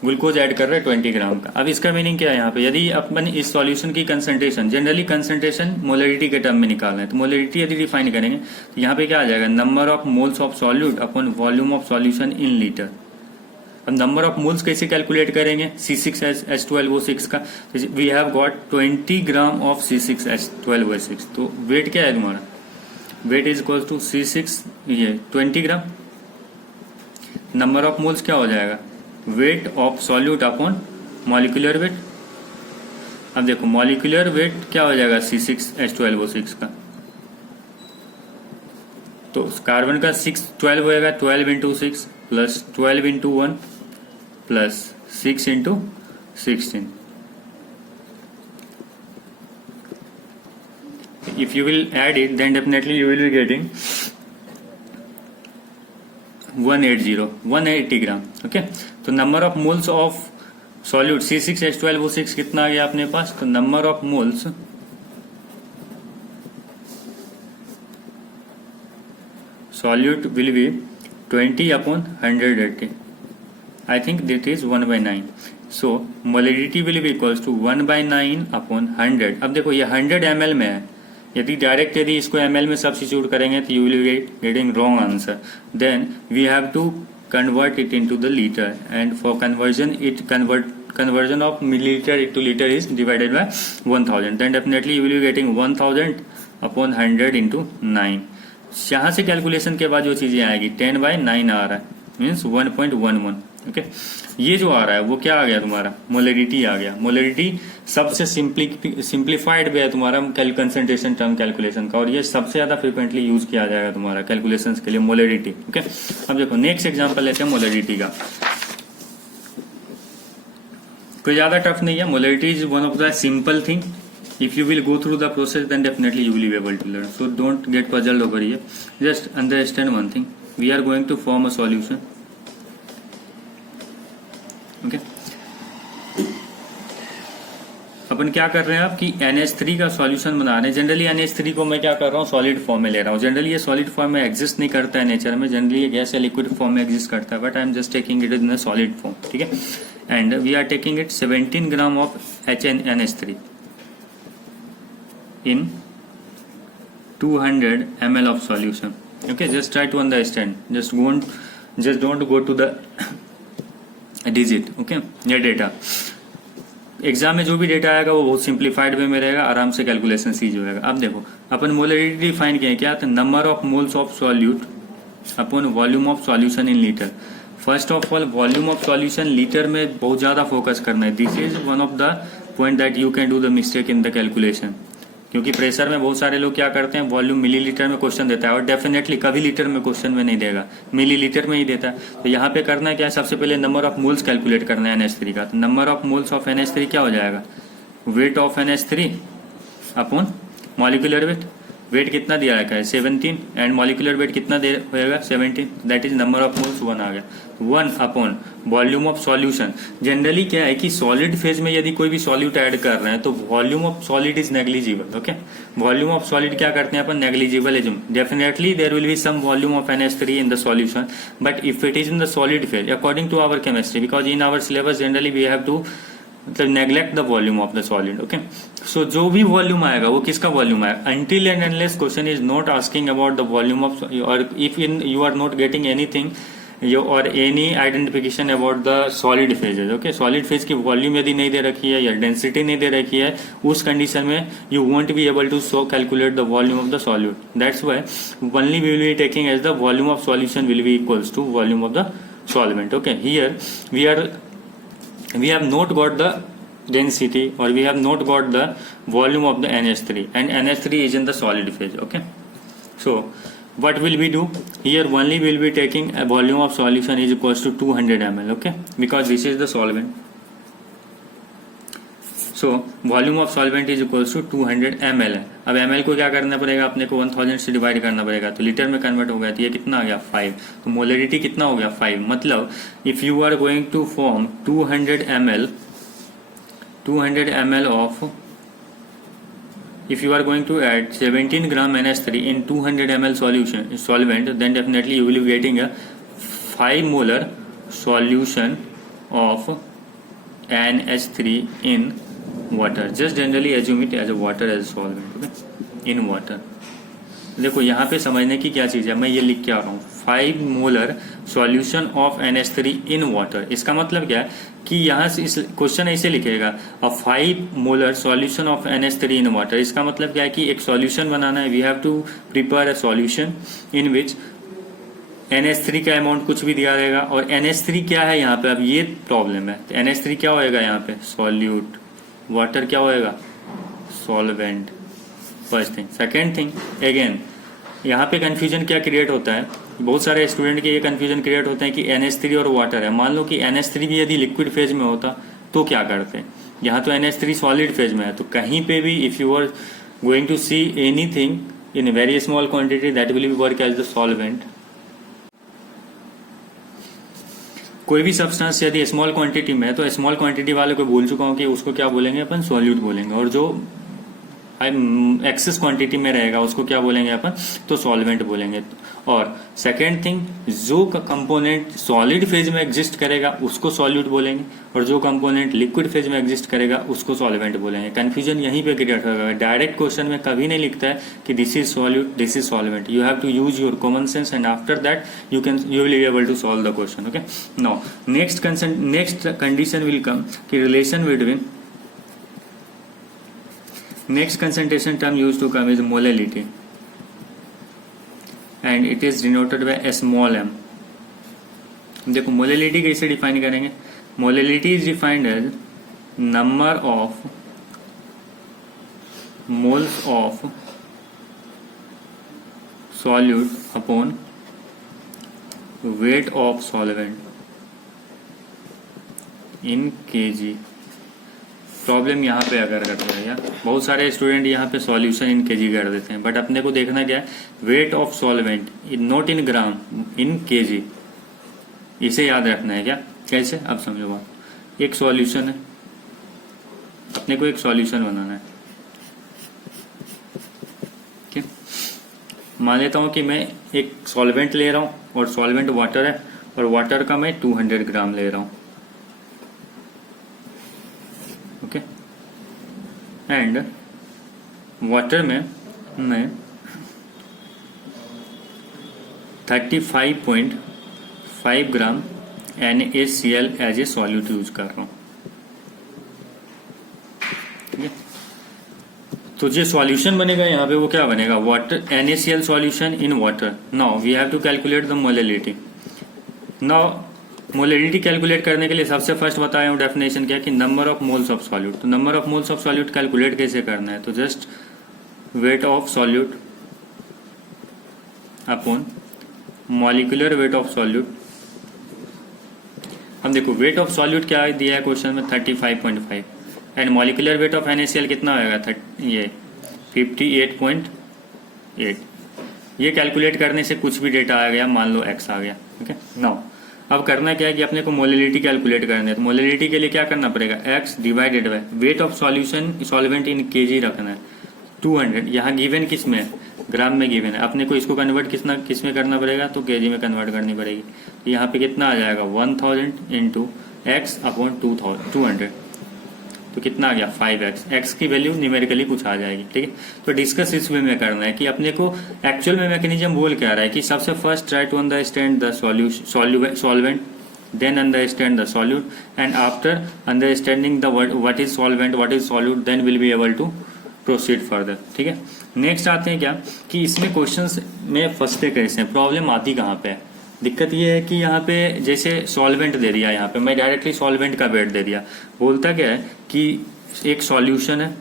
glucose add कर रहे हैं 20 ग्राम का। अब इसका मीनिंग क्या है यहाँ पे, यदि अपन इस सॉल्यूशन की कंसंट्रेशन, जनरली कंसंट्रेशन मोलरिटी के टर्म में निकालना है, तो मोलरिटी यदि डिफाइन करेंगे तो यहाँ पे क्या आ जाएगा, number of moles of solute upon volume of solution in litre. अब नंबर ऑफ मोल्स कैसे कैलकुलेट करेंगे C6H12O6 का, we have got 20 gram of C6H12O6। तो वेट क्या है तुम्हारा, wait is equal to C6 ये 20 ग्राम, नंबर ऑफ मोल्स क्या हो जाएगा, weight of solute upon molecular wait. अब देखो मॉलिक्यूलर वेट क्या हो जाएगा C6H12O6 का, तो कार्बन का 12 होएगा, 12 इंटू 6 प्लस 12 इंटू 1 प्लस 6 इंटू 16। If you will add it, then definitely you will be getting 180 gram. Okay, तो number of moles of solute C6H12O6 कितना आ गया अपने पास, तो number of moles solute will be 20 upon 180। I think that is 1/9. So molarity will be equals to 1/9 upon 100। अब देखो ये 100 ml में है, यदि डायरेक्ट यदि इसको ml में सब्स्टिट्यूट करेंगे तो you will be getting wrong answer। Then we have to convert it into the liter, and for conversion conversion of milliliter into liter is divided by 1000। Then definitely you will be getting 1000 upon 100 into 9। यहाँ से कैलकुलेशन के बाद जो चीजें आएगी 10/9 आ रहा है, मीन्स 1.11। ओके, ये जो आ रहा है वो क्या आ गया तुम्हारा, मोलरिटी आ गया। मोलरिटी सबसे सिंप्लीफाइड वे है तुम्हारा कंसंट्रेशन टर्म कैलकुलेशन का, और ये सबसे ज्यादा फ्रिक्वेंटली यूज किया जाएगा तुम्हारा कैलकुलेशंस के लिए, मोलरिटी। ओके, अब देखो नेक्स्ट एग्जांपल लेते हैं मोलरिटी का। कोई ज्यादा टफ नहीं है, molarity is one of the simple thing. If you will go through the process, then definitely you will be able to learn. So don't get puzzled over here. Just understand one thing. We are going to form a solution. Okay. अपन क्या कर रहे हैं अब कि NH3 का सॉल्यूशन बना रहे हैं। जनरली NH3 को मैं क्या कर रहा हूँ, सॉलिड फॉर्म में ले रहा हूँ। जनरली ये सॉलिड फॉर्म में एग्जिस्ट नहीं करता है नेचर में, जनरली ये गैस या लिक्विड फॉर्म में एग्जिस्ट करता है, but I am just taking it in solid form. ठीक है, and we are taking it 17 gram of NH3 in 200 ml of solution. Okay, just try to understand, just don't go to the digit. Okay, ये data exam में जो भी डेटा आएगा वो बहुत सिंप्लीफाइड वे में रहेगा, आराम से कैलकुलेशन सीज होगा। अब देखो अपन मोलरिटी डिफाइन किए क्या, तो number of moles of solute upon volume of solution in litre. First of all volume of solution litre में बहुत ज्यादा फोकस करना है। This is one of the point that you can do the mistake in the calculation, क्योंकि प्रेशर में बहुत सारे लोग क्या करते हैं, वॉल्यूम मिलीलीटर में क्वेश्चन देता है, और डेफिनेटली कभी लीटर में क्वेश्चन में नहीं देगा, मिलीलीटर में ही देता है। तो यहाँ पे करना है क्या है, सबसे पहले नंबर ऑफ मोल्स कैलकुलेट करना है NH3 का। तो number of moles of NH3 क्या हो जाएगा, weight of NH3 upon molecular weight. Weight कितना दिया रखा है 17, एंड मॉलिक्यूलर वेट कितना दे होगा 17, that is number of moles 1 आ गया। 1 upon volume of solution. Generally क्या है कि सॉलिड फेज में यदि कोई भी सॉल्यूट ऐड कर रहे हैं तो volume of solid is negligible. Okay, volume of solid क्या करते हैं अपन, negligible assume. Definitely there will be some volume of NH3 in the solution, but if it is in the solid phase according to our chemistry, because in our syllabus generally we have to neglect the volume of the solid. Okay, so जो भी volume आएगा वो किसका volume आएगा, until and unless question is not asking about the volume of, और if in you are not getting anything और any identification about the solid phases. Okay, solid phase की volume यदि नहीं दे रखी है या डेंसिटी नहीं दे रखी है, उस कंडीशन में you won't be able to so calculate the volume of the solute. That's why only we will be taking as the volume of solution will be equals to volume of the solvent. Okay, here we have not got the density, or we have not got the volume of the NH3, and NH3 is in the solid phase. Okay, so what will we do here, only we will be taking a volume of solution is equals to 200 ml. Okay, because this is the solvent, so volume of solvent is equals to 200 ml है। अब ml को क्या करना पड़ेगा, अपने को 1000 से डिवाइड करना पड़ेगा, तो लीटर में कन्वर्ट हो गया, तो ये कितना आ गया 5। तो मोलरिटी कितना हो गया 5। मतलब if you are going to form 200 ml of, if you are going to add 17 gram NH3 in 200 ml solvent, then definitely you will be getting a 5 molar solution of NH3 in water. Just generally assume it as a water as a solvent. Okay? In water. देखो यहाँ पे समझने की क्या चीज़ है, मैं ये लिख के आ रहा हूँ 5 molar solution of NH3 in water. इसका मतलब क्या है कि यहाँ से इस क्वेश्चन ऐसे लिखेगा a 5 molar solution of NH3 in water. इसका मतलब क्या है कि एक सॉल्यूशन बनाना है, we have to prepare a solution in which NH3 का अमाउंट कुछ भी दिया रहेगा और NH3 क्या है यहाँ पे, अब ये प्रॉब्लम है। तो NH3 क्या होएगा यहाँ पे, सॉल्यूट, वाटर क्या होएगा, solvent. First thing. Second thing, again यहाँ पे कंफ्यूजन क्या क्रिएट होता है, बहुत सारे स्टूडेंट के ये कंफ्यूजन क्रिएट होता है कि NH3 और वाटर है। मान लो कि NH3 भी यदि लिक्विड फेज में होता तो क्या करते हैं, यहाँ तो NH3 सॉलिड फेज में है, तो कहीं पे भी if you are going to see anything in very small quantity that will be work as the solvent. कोई भी सब्सटेंस यदि स्मॉल क्वांटिटी में है तो स्मॉल क्वांटिटी वाले को बोल चुका हूँ कि उसको क्या बोलेंगे अपन, सॉल्यूट बोलेंगे, और जो एक्सेस क्वांटिटी में रहेगा उसको क्या बोलेंगे अपन, तो सॉल्वेंट बोलेंगे। और सेकेंड थिंग, जो कंपोनेंट सॉलिड फेज में एग्जिस्ट करेगा उसको सॉल्यूट बोलेंगे और जो कंपोनेंट लिक्विड फेज में एग्जिस्ट करेगा उसको सॉल्वेंट बोलेंगे। कंफ्यूजन यहीं पे क्रिएट होगा। डायरेक्ट क्वेश्चन में कभी नहीं लिखता है कि this is solute, this is solvent. You have to use your common sense and after that you will be able to solve the question. Okay, now next condition will come कि relation between next concentration term used to come is molality and it is denoted by a small m. देखो molality कैसे define करेंगे, molality is defined as number of moles of solute upon weight of solvent in KG. Problem यहाँ पे अगर करते हैं यार, बहुत सारे स्टूडेंट यहाँ पे सॉल्यूशन इन केजी कर देते हैं, बट अपने को देखना क्या है, wait of solvent not in ग्राम, इन केजी। इसे याद रखना है क्या, कैसे, अब समझो बात। एक सॉल्यूशन है, अपने को एक सॉल्यूशन बनाना है, ठीक। मान लेता हूँ कि मैं एक सॉल्वेंट ले रहा हूँ और सॉल्वेंट वाटर है और वाटर का मैं 200 ग्राम ले रहा हूँ, ओके। एंड वाटर में मैं 35.5 gram NaCl as a solute use कर रहा हूँ, ठीक है। तो जो सॉल्यूशन बनेगा यहाँ पे वो क्या बनेगा, water, NaCl solution in water. Now we have to calculate the molality. Now molality calculate करने के लिए सबसे फर्स्ट बताया हूँ डेफिनेशन क्या, कि number of moles of solute. तो number of moles of solute calculate कैसे करना है, तो just weight of solute upon molecular weight of solute. हम देखो वेट ऑफ सॉल्यूट क्या दिया है क्वेश्चन में, 35.5 and molecular weight of NaCl कितना होगा, ये 58.8। ये कैलकुलेट करने से कुछ भी डेटा आ गया, मान लो x आ गया, ठीक है। नाउ अब करना क्या है कि अपने को मोलैलिटी कैलकुलेट करना है। तो मोलैलिटी के लिए क्या करना पड़ेगा, x divided by weight of solution solvent in KG रखना है, 200। यहाँ गिवन किस में है, ग्राम में गिवन है, अपने को इसको कन्वर्ट किस में करना पड़ेगा, तो केजी में कन्वर्ट करनी पड़ेगी। तो यहाँ पे कितना आ जाएगा, 1000 इंटू एक्स अपॉन 200, तो कितना आ गया 5x। x की वैल्यू न्यूमेरिकली कुछ आ जाएगी, ठीक है। तो डिस्कस इस वे में करना है कि अपने को एक्चुअल में मैकेनिज्म बोल क्या रहा है कि सबसे first try to understand the solvent, then understand the solute, and after understanding the what is solvent, what is solute, then will be able to proceed further, ठीक है। नेक्स्ट आते हैं क्या कि इसमें क्वेश्चंस में फंसते कैसे हैं, प्रॉब्लम आती कहाँ पे है। दिक्कत ये है कि यहाँ पे जैसे सॉल्वेंट दे दिया, यहाँ पे मैं डायरेक्टली सॉल्वेंट का वेट दे दिया। बोलता क्या है कि एक सॉल्यूशन है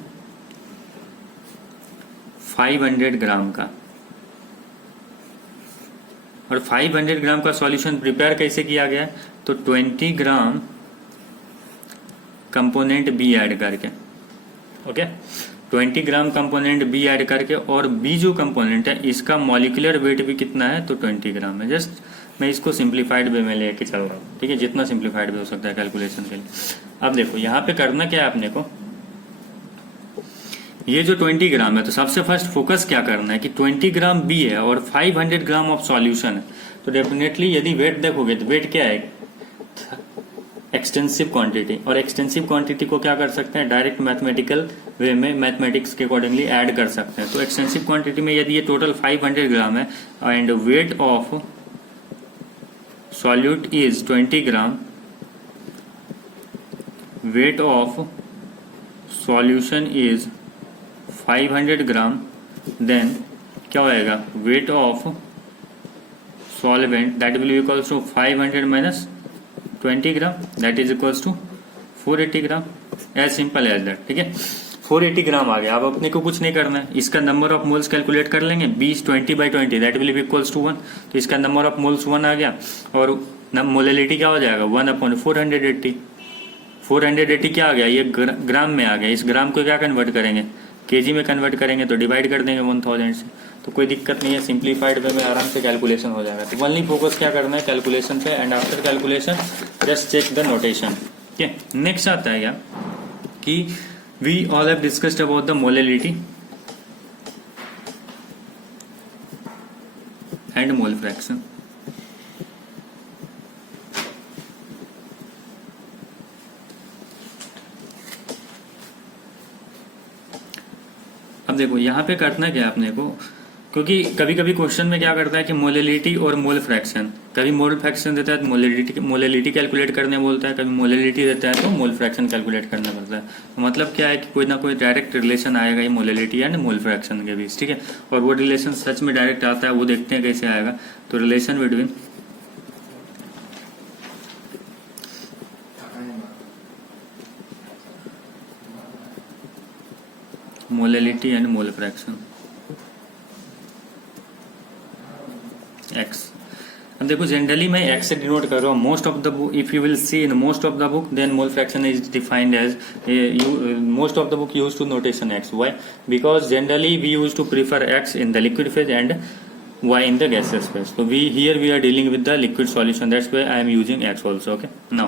500 ग्राम का, और 500 ग्राम का सॉल्यूशन प्रिपेयर कैसे किया गया है, तो 20 ग्राम कंपोनेंट बी ऐड करके, ओके। 20 ग्राम कंपोनेंट बी ऐड करके, और बी जो कंपोनेंट है इसका मॉलिक्यूलर वेट भी कितना है, तो 20 ग्राम है। जस्ट मैं इसको सिंप्लीफाइड वे में लेके चल रहा हूँ, ठीक है, जितना सिंप्लीफाइड वे हो सकता है कैलकुलेशन के लिए। अब देखो यहाँ पे करना क्या है अपने को, ये जो 20 ग्राम है, तो सबसे फर्स्ट फोकस क्या करना है कि 20 ग्राम बी है और 500 ग्राम ऑफ सॉल्यूशन है। तो डेफिनेटली यदि वेट देखोगे तो वेट क्या है, एक्सटेंसिव क्वांटिटी, और एक्सटेंसिव क्वांटिटी को क्या कर सकते हैं, डायरेक्ट मैथमेटिकल वे में मैथमेटिक्स के अकॉर्डिंगली ऐड कर सकते हैं। तो एक्सटेंसिव क्वांटिटी में यदि ये टोटल 500 ग्राम है and weight of solute is 20 gram, weight of solution is 500 gram, then क्या होएगा, weight of solvent that will be equals to 500 minus 20 gram that is equals to 480 gram, as simple as that. ठीक है, 480 ग्राम आ गया। अब अपने को कुछ नहीं करना है, इसका नंबर ऑफ मोल्स कैलकुलेट कर लेंगे, 20/20 that will be equals to 1, तो इसका नंबर ऑफ मोल्स 1 आ गया और मोलैलिटी क्या हो जाएगा 1/480। 480 क्या आ गया, ये ग्राम में आ गया। इस ग्राम को क्या कन्वर्ट करेंगे, केजी में कन्वर्ट करेंगे तो डिवाइड कर देंगे 1000 से, तो कोई दिक्कत नहीं है, सिंप्लीफाइड वे में आराम से कैलकुलेशन हो जाएगा। तो ओनली फोकस क्या करना है, कैलकुलेशन पे, and after calculation just check the notation. ठीक है, नेक्स्ट आता है क्या कि we all have discussed about the molality and mole fraction. अब देखो यहाँ पे करना क्या है अपने को, क्योंकि कभी कभी क्वेश्चन में क्या करता है कि मोलैलिटी और मोल फ्रैक्शन, कभी मोल फ्रैक्शन देता है तो मोलैलिटी कैलकुलेट करने बोलता है, कभी मोलैलिटी देता है तो मोल फ्रैक्शन कैलकुलेट करना पड़ता है। तो मतलब क्या है कि कोई ना कोई डायरेक्ट रिलेशन आएगा ये मोलैलिटी एंड मोल फ्रैक्शन के बीच। ठीक है, और वो रिलेशन सच में डायरेक्ट आता है, वो देखते हैं कैसे आएगा। तो relation between molality and mole fraction x. अब देखो जनरली मैं एक्स से डिनोट कर रहा हूँ। Most of the book, if you will see in most of the book, then mole fraction is defined as most of the book use to notation X. Why? Because generally we use to prefer X in the liquid phase and y in the gaseous phase. So here we are dealing with the liquid solution, that's why I am using x also. Okay, now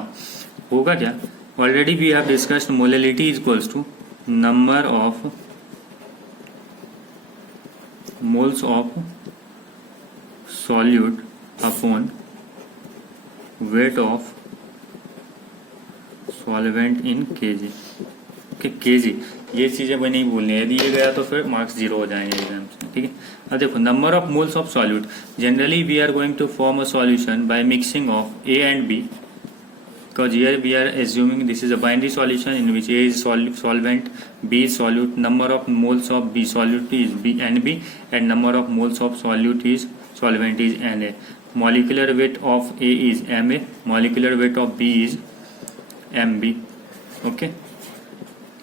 होगा क्या, already we have discussed molality is equals to number of moles of solute upon weight of solvent in kg. Okay, kg ये चीजें मैं नहीं बोलनी है, यदि ये गया तो फिर मार्क्स 0 हो जाएंगे एग्जाम में। ठीक है, अब देखो number of moles of solute, generally we are going to form a solution by mixing of A and B, because here we are assuming this is a binary solution in which A is solvent, B is solute, number of moles of B solute is B and B, and number of moles of solute is solvent is Na. Molecular weight of A is Ma, molecular weight of B is Mb. Okay,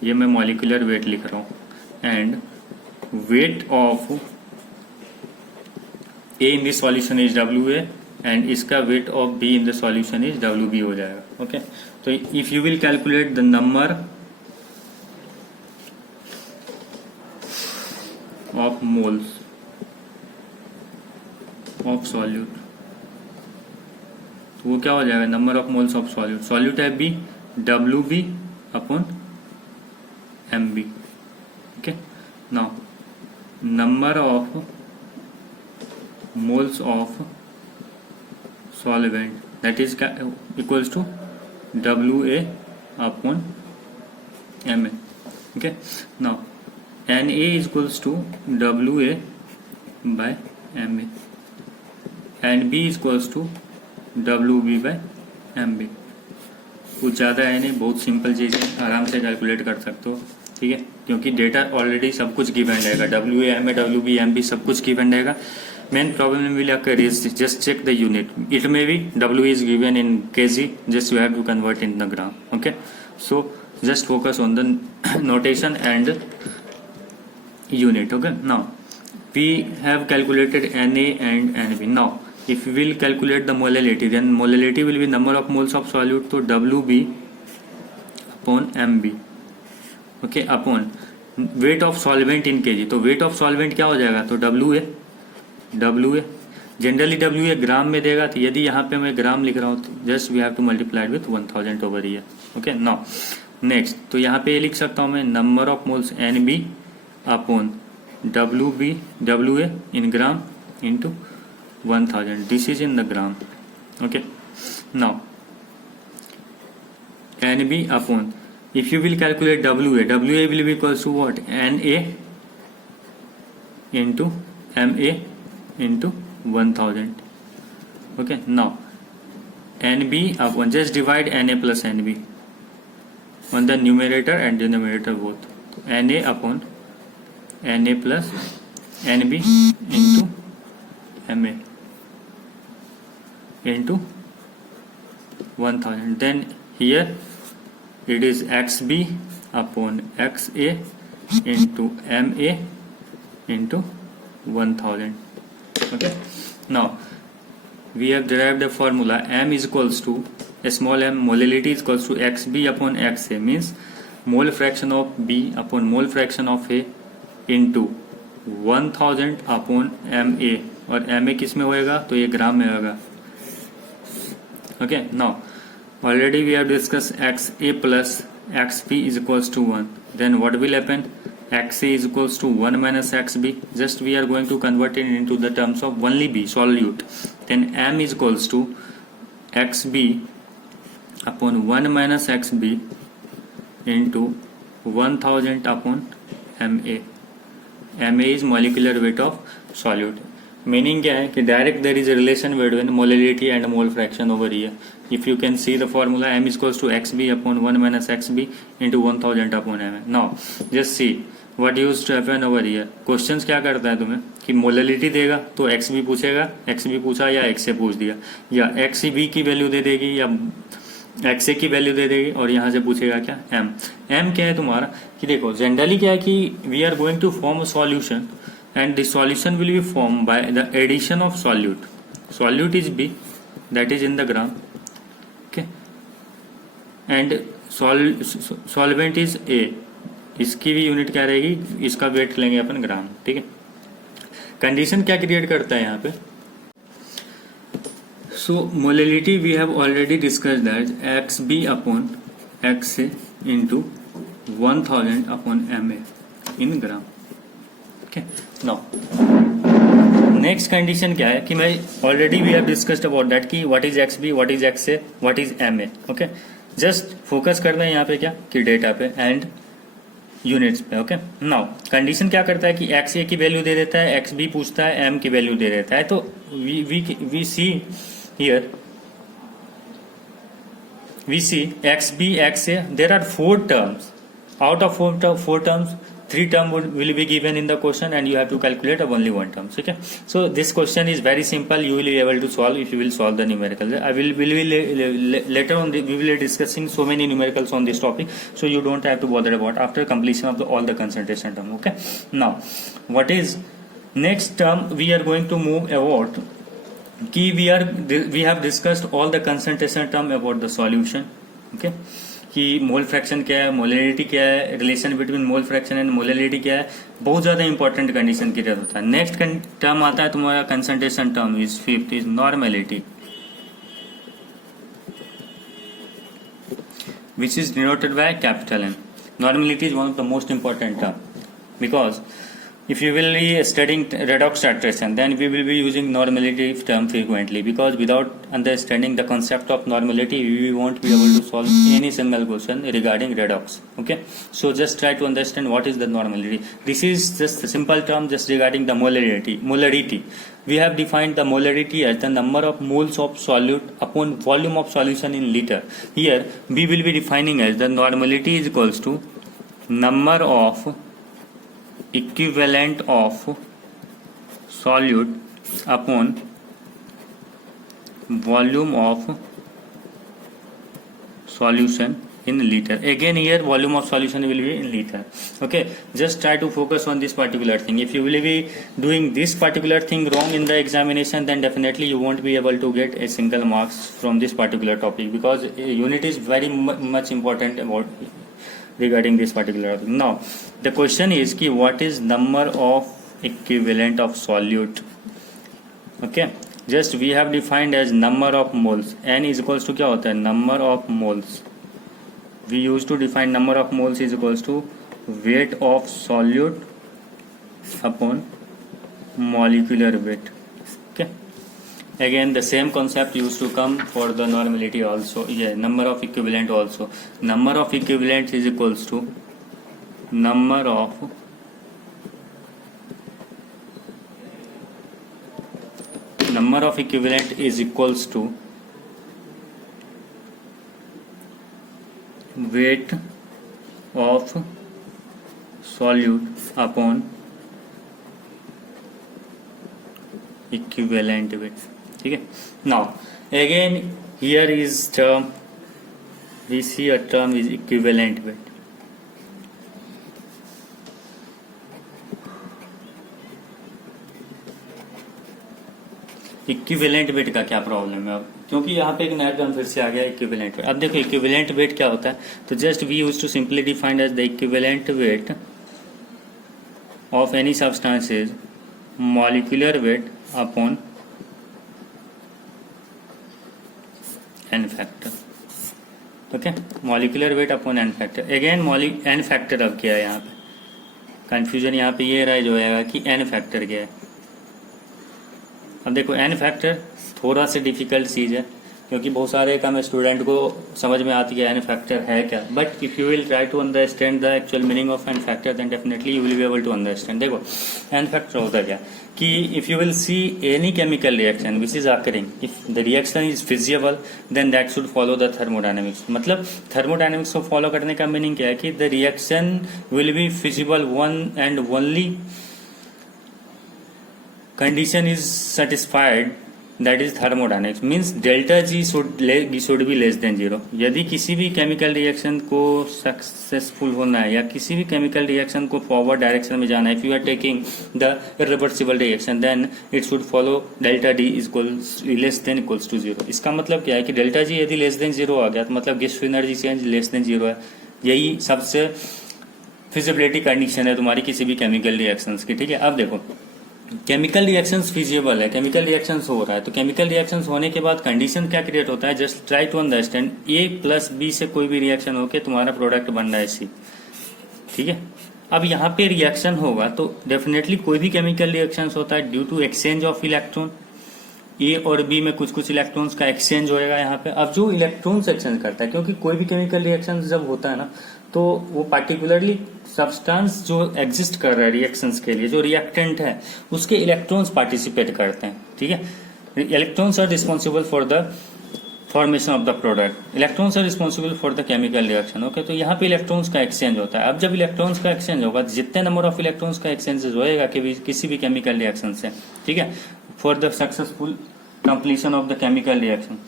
ये मैं molecular weight लिख रहा हूँ, and weight of A in this solution is WA and इसका weight of B in the solution is WB हो जाएगा। Okay, तो if you will calculate the number of moles of solute, तो वो क्या हो जाएगा, number of moles of solute, solute है B, WB upon MB. Okay, now number of moles of solvent that is equals to WA upon MA. Okay, now Na is equals to WA by MA and B is equals to WB by MB. कुछ ज़्यादा है नहीं, बहुत सिंपल चीज़ है, आराम से कैलकुलेट कर सकते हो। ठीक है, क्योंकि डेटा ऑलरेडी सब कुछ गिवन रहेगा, WA MA WB MB सब कुछ गिवन रहेगा। Main problem will occur is just check the unit, it may be W is given in kg, just you have to convert in the gram. Okay, so just focus on the notation and unit. Okay, now we have calculated Na and Nb. Now if we will calculate the molality, then molality will be number of moles of solute, तो WB upon MB. Okay, upon weight of solvent in KG, तो weight of solvent क्या हो जाएगा, तो WA generally WA ग्राम में देगा, तो यदि यहाँ पे मैं ग्राम लिख रहा हूँ तो just we have to multiply with 1000 over year. Okay, now next, तो यहाँ पे ये लिख सकता हूँ मैं number of moles NB upon WA in gram into 1000. This is in the gram. Okay, now NB upon, if you will calculate WA will be equals to what? NA into MA into 1000. Okay, now NB upon, just divide NA plus NB on the numerator and denominator both. NA upon NA plus NB into MA into 1000. Then here it is XB upon XA into MA into 1000. Okay, now we have derived the formula M is equals to a small m, molality is equals to XB upon XA, means mole fraction of B upon mole fraction of A into 1000 upon MA, और MA किस में होएगा? तो ये ग्राम में होगा. Okay, now already we have discussed XA plus XB is equals to 1. Then what will happen? XA is equals to 1 minus XB. Just we are going to convert it into the terms of only B, solute. Then M is equals to XB upon 1 minus XB into 1000 upon MA. MA is molecular weight of solute. Meaning क्या है कि direct there is a relation between molality and mole fraction over here. If you can see the formula, M is equals to XB upon 1 minus XB into 1000 upon MA. Now just see what used to happen over here. Questions क्या करता है तुम्हें कि मोलैलिटी देगा तो XB पूछेगा, XB पूछा या XA पूछ दिया, या XB की वैल्यू दे देगी या XA की वैल्यू दे देगी, और यहाँ से पूछेगा क्या? M क्या है तुम्हारा कि देखो जनरली क्या है कि we are going to form a solution and the solution will be formed by the addition of solute. Solute is B, that is in the gram. Okay, and solvent is A. इसकी भी यूनिट क्या रहेगी? इसका वेट लेंगे अपन ग्राम. ठीक है, कंडीशन क्या क्रिएट करता है यहाँ पे? So molality we have already discussed that XB upon XA into 1000 upon MA in gram. Okay, now next condition क्या है कि मैं already we have discussed about that कि what is XB, what is XA, what is MA. Okay, just focus करना है यहाँ पे क्या कि डेटा पे एंड यूनिट्स पे. ओके, नाउ कंडीशन क्या करता है कि XA की वैल्यू दे देता है, XB पूछता है, M की वैल्यू दे देता है. तो we see here, we see XB, XA, there are 4 terms. Out of 4 terms, 3 term will be given in the question and you have to calculate only 1 term. Okay, so this question is very simple. You will be able to solve if you will solve the numerical. Later on we will be discussing so many numericals on this topic, so you don't have to bother about after completion of all the concentration term. Okay, now what is next term? We are going to move about कि we have discussed all the concentration term about the solution. Okay, कि mole fraction क्या है, मोलैलिटी क्या है, relation between mole fraction and molality क्या है, बहुत ज्यादा इंपॉर्टेंट कंडीशन क्रिएट होता है. नेक्स्ट टर्म आता है तुम्हारा concentration term is 5th is normality, which is denoted by capital N. Normality is one of the most important term because if you will be studying redox titration, then we will be using normality term frequently, because without understanding the concept of normality we won't be able to solve any single question regarding redox. Okay, so just try to understand what is the normality. This is just a simple term just regarding the molarity. We have defined the molarity as the number of moles of solute upon volume of solution in liter. Here we will be defining as the normality is equals to number of equivalent of solute upon volume of solution in liter. Again here volume of solution will be in liter. Okay, just try to focus on this particular thing. If you will be doing this particular thing wrong in the examination, then definitely you won't be able to get a single marks from this particular topic, because unit is very much important about regarding this particular topic. Now the question is कि what is number of equivalent of solute. Okay, just we have defined as number of moles. N is equals to क्या होता है? number of moles. We used to define number of moles is equals to weight of solute upon molecular weight. Okay, Again, the same concept used to come for the normality also. Yeah, number of equivalent also. Number of equivalent is equals to number of equivalent is equals to weight of solute upon equivalent weight. ठीक है. Now again here is term, we see a term is equivalent weight. Equivalent weight का क्या प्रॉब्लम है अब, क्योंकि यहाँ पे एक नया टर्म फिर से आ गया इक्विवेलेंट वेट. अब देखो इक्विवेलेंट वेट क्या होता है, तो just we use to simply defined as the equivalent weight of any substance is molecular weight upon n factor. Okay, molecular weight upon n factor. Again n factor अब क्या है, यहाँ पे कंफ्यूजन यहाँ पे ये रहा जो है कि एन फैक्टर क्या है. अब देखो एन फैक्टर थोड़ा सा डिफिकल्ट चीज़ है, क्योंकि बहुत सारे कम स्टूडेंट को समझ में आती है एन फैक्टर है क्या. But if you will try to understand the actual meaning of n factor then definitely you will be able to understand. देखो एन फैक्टर होता क्या कि if you will see any chemical reaction which is occurring, if the reaction is feasible then that should follow the thermodynamics. मतलब thermodynamics को follow करने का meaning क्या है कि the reaction will be feasible one and only condition is satisfied, that is thermodynamics, means delta G should be less than 0. यदि किसी भी केमिकल रिएक्शन को सक्सेसफुल होना है या किसी भी केमिकल रिएक्शन को फॉरवर्ड डायरेक्शन में जाना है, if you are taking the irreversible reaction then it should follow delta D is less than equals to 0. इसका मतलब क्या है कि डेल्टा जी यदि लेस देन 0 आ गया तो मतलब gas energy change less than 0 है. यही सबसे फिजिबिलिटी कंडीशन है तुम्हारी किसी भी केमिकल रिएक्शंस की. ठीक है, अब देखो केमिकल रिएक्शंस फिजिबल है, केमिकल रिएक्शंस हो रहा है, तो केमिकल रिएक्शंस होने के बाद कंडीशन क्या क्रिएट होता है, just try to understand. A plus B से कोई भी रिएक्शन होके तुम्हारा प्रोडक्ट बन रहा है सी. ठीक है, अब यहाँ पे रिएक्शन होगा तो डेफिनेटली कोई भी केमिकल रिएक्शंस होता है due to exchange of electron. A और बी में कुछ कुछ इलेक्ट्रॉन्स का एक्सचेंज होएगा यहाँ पे. अब जो इलेक्ट्रॉन्स एक्सचेंज करता है, क्योंकि कोई भी केमिकल रिएक्शन जब होता है ना तो वो पार्टिकुलरली सब्सटेंस जो एग्जिस्ट कर रहा है रिएक्शंस के लिए, जो रिएक्टेंट है उसके इलेक्ट्रॉन्स पार्टिसिपेट करते हैं. ठीक है, electrons are responsible for the formation of the product, electrons are responsible for the chemical reaction. Okay, तो यहाँ पे इलेक्ट्रॉन्स का एक्सचेंज होता है. अब जब इलेक्ट्रॉन्स का एक्सचेंज होगा, जितने नंबर ऑफ इलेक्ट्रॉन्स का एक्सचेंज होएगा किसी भी केमिकल रिएक्शन से, ठीक है, for the successful completion of the chemical reaction,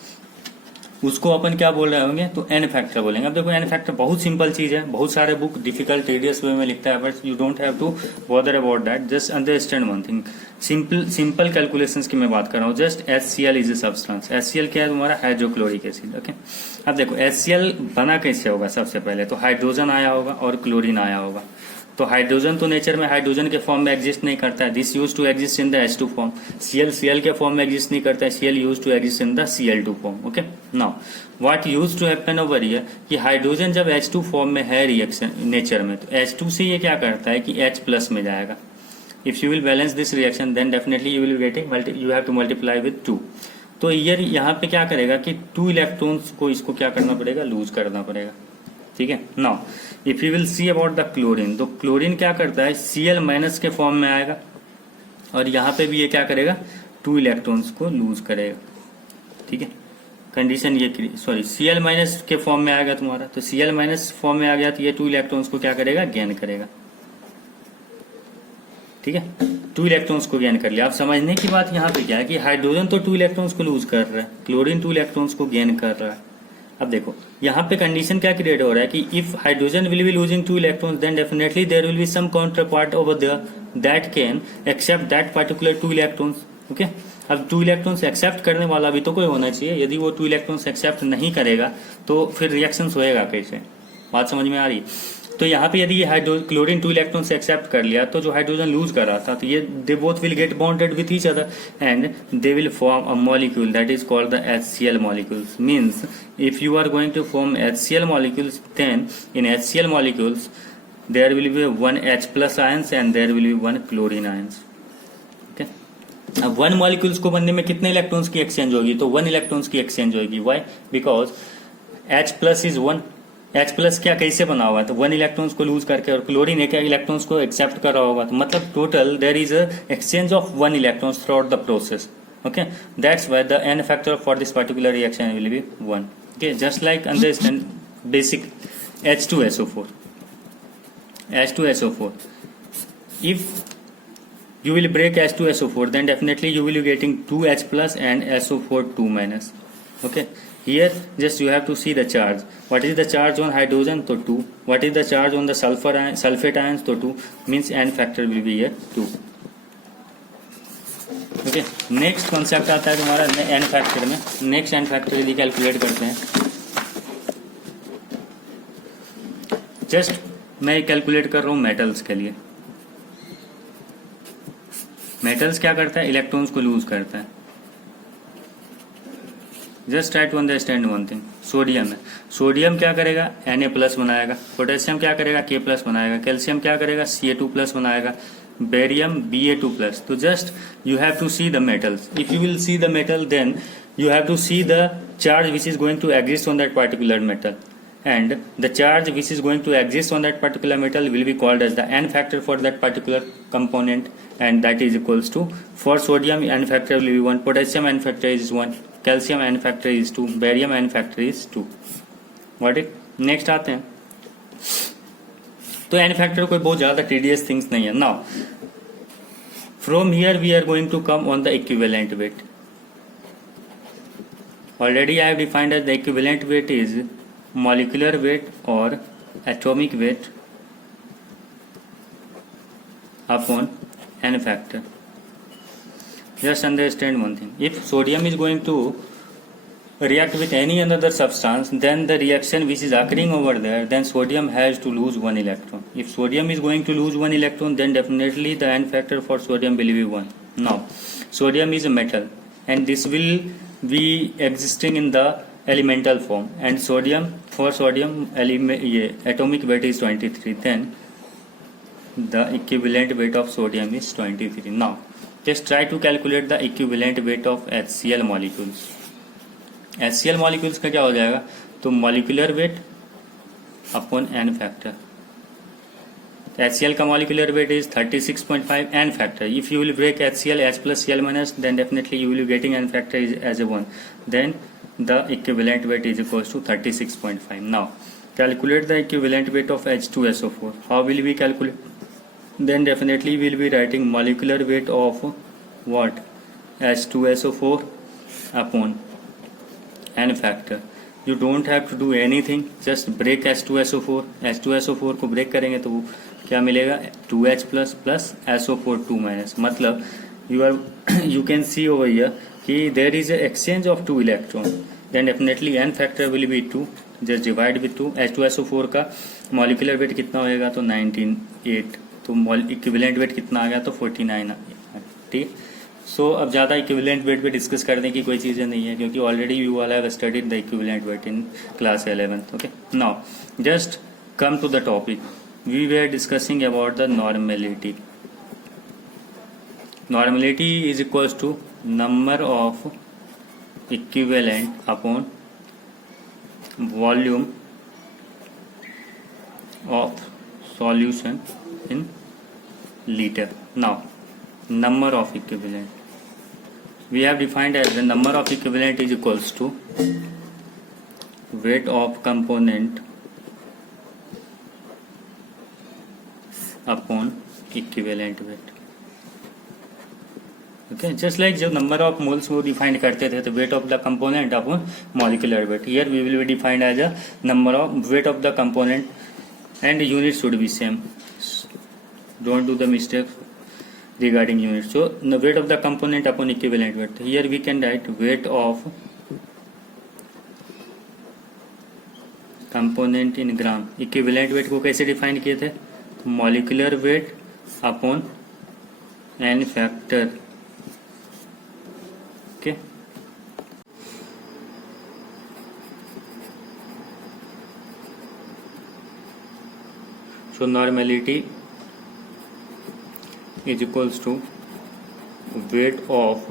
उसको अपन क्या बोल रहे होंगे, तो एन फैक्टर बोलेंगे. अब देखो एन फैक्टर बहुत सिंपल चीज है, बहुत सारे बुक डिफिकल्ट टेडियस वे में लिखता है, but you don't have to bother about that. Just understand one thing, simple calculations की मैं बात कर रहा हूँ. Just HCl is a substance. HCl क्या है तुम्हारा, हाइड्रोक्लोरिक एसिड. ओके, अब देखो HCl बना कैसे होगा, सबसे पहले तो हाइड्रोजन आया होगा और क्लोरीन आया होगा. तो हाइड्रोजन तो नेचर में हाइड्रोजन के फॉर्म में एग्जिस्ट नहीं करता है, this use to exist in the H2 form. Cl के फॉर्म में एग्जिस्ट नहीं करता है, Cl use to exist in the Cl2 form. Okay, now what use to happen over here कि हाइड्रोजन जब H2 फॉर्म में है रिएक्शन नेचर में, तो H2 से ये क्या करता है कि H प्लस में जाएगा. If you will balance this reaction then definitely you will getting, you have to multiply with 2. तो ये यहाँ पे क्या करेगा कि 2 इलेक्ट्रॉन्स को इसको क्या करना पड़ेगा, लूज करना पड़ेगा. ठीक है, now if you will see about the chlorine, तो क्लोरीन क्या करता है, Cl माइनस के फॉर्म में आएगा और यहाँ पे भी ये क्या करेगा, 2 इलेक्ट्रॉन्स को लूज करेगा. ठीक है, कंडीशन ये, सॉरी Cl माइनस के फॉर्म में आएगा तुम्हारा, तो Cl माइनस फॉर्म में आ गया तो ये 2 इलेक्ट्रॉन्स को क्या करेगा, गेन करेगा. ठीक है, 2 इलेक्ट्रॉन्स को गेन कर लिया. आप समझने की बात यहाँ पे क्या है कि हाइड्रोजन तो 2 इलेक्ट्रॉन्स को लूज कर रहा है, क्लोरीन 2 इलेक्ट्रॉन्स को गेन कर रहा है. अब देखो यहाँ पे कंडीशन क्या क्रिएट हो रहा है कि if hydrogen will be losing 2 electrons then definitely there will be some counter part over there that can accept that particular 2 electrons. Okay, अब 2 इलेक्ट्रॉन्स एक्सेप्ट करने वाला भी तो कोई होना चाहिए. यदि वो 2 इलेक्ट्रॉन्स एक्सेप्ट नहीं करेगा तो फिर रिएक्शन होएगा कैसे, बात समझ में आ रही. तो यहाँ पे यदि ये क्लोरीन 2 इलेक्ट्रॉन से एक्सेप्ट कर लिया तो जो हाइड्रोजन लूज कर रहा था, तो ये they both will get bonded with each other and they will form a molecule that is called the HCl molecules. Means if you are going to form HCl molecules, then in HCl molecules there will be 1 H plus ions and there will be 1 chlorine ions. Okay, अब 1 मॉलिक्यूल्स को बनने में कितने इलेक्ट्रॉन्स की exchange होगी, तो 1 इलेक्ट्रॉन्स की exchange होगी। Why? Because H plus is 1। H plus क्या कैसे बना हुआ है, तो 1 इलेक्ट्रॉन्स को लूज करके, और क्लोरीन एक इलेक्ट्रॉन्स को एक्सेप्ट कर रहा होगा, तो मतलब total there is a exchange of 1 electrons throughout the process. Okay, that's why the n factor for this particular reaction will be 1. Okay, just like understand basic H2SO4. H2SO4. If you will break H2SO4, then definitely you will be getting 2H plus and SO4 2 minus. Okay, here just you have to see the charge. What is the charge on hydrogen? So 2. What is the charge on the sulfate ions? So 2. Means n factor will be here 2. Okay, next concept आता है तुम्हारा N factor में। Next N factor यदि कैलकुलेट करते हैं, जस्ट मैं कैलकुलेट कर रहा हूं मेटल्स के लिए। मेटल्स क्या करता है, इलेक्ट्रॉन्स को लूज करता है। Just try to understand one thing. Sodium है, सोडियम क्या करेगा, Na+ बनाएगा। पोटेशियम क्या करेगा, K+ बनाएगा। कैल्शियम क्या करेगा, Ca2+ बनाएगा। Barium Ba2+. So just you have to see the metals. If you will see the metal, then you have to see the charge which is going to exist on that particular metal, and the charge which is going to exist on that particular metal will be called as the n factor for that particular component, and that is equals to, for sodium n factor will be 1, potassium n factor is 1, calcium n factor is 2, barium n factor is 2. Got it? Next आते हैं। तो N factor कोई बहुत ज्यादा tedious things नहीं है। Now from here we are going to come on the equivalent weight. Already I have defined as the equivalent weight is molecular weight और atomic weight upon n factor. Just understand one thing, if sodium is going to react with any another substance, then the reaction which is occurring over there, then sodium has to lose 1 electron. If sodium is going to lose 1 electron, then definitely the n factor for sodium will be 1. Now sodium is a metal and this will be existing in the elemental form, and sodium, for sodium atomic weight is 23, then the equivalent weight of sodium is 23. Now just try to calculate the equivalent weight of HCl molecules. HCl molecules का क्या हो जाएगा, तो molecular weight upon n factor. HCl का molecular weight is 36.5 n factor. If you will break HCl H plus Cl minus, then definitely you will be getting n factor is as a 1, then the equivalent weight is equals to 36.5. Now calculate the equivalent weight of H2SO4. How will we calculate? Then definitely we will be writing molecular weight of what, H2SO4 upon n factor. You don't have to do anything, just break H2SO4. H2SO4 को ब्रेक करेंगे तो क्या मिलेगा, 2H plus plus SO4 2 minus। मतलब you can see over here कि there is a exchange of 2 electron, then definitely n factor will be 2, just divide with 2। H2SO4 का molecular wait कितना होएगा, तो 19.8, तो इक्विवेलेंट वेट कितना आ गया, तो 49। ठीक। सो अब ज़्यादा इक्विवेलेंट वेट पे डिस्कस करने की कोई चीज़ें नहीं है, क्योंकि already you all have studied the equivalent weight in class 11th। Okay, now just come to the topic. We were discussing about the normality. Normality is equals to number of equivalent upon volume of solution in litre. नाउ number of equivalent we have defined as the number of equivalent is equals to weight of component upon equivalent weight। okay, just like जब number of moles को define करते थे, तो weight of the component upon molecular weight, here we will be defined as a number of weight of the component and unit should be same, don't do the mistake regarding unit। so the weight of the component upon equivalent weight, here we can write weight of component in gram। equivalent weight को कैसे डिफाइन किए थे, molecular weight upon n factor. Okay, so normality is equals to weight of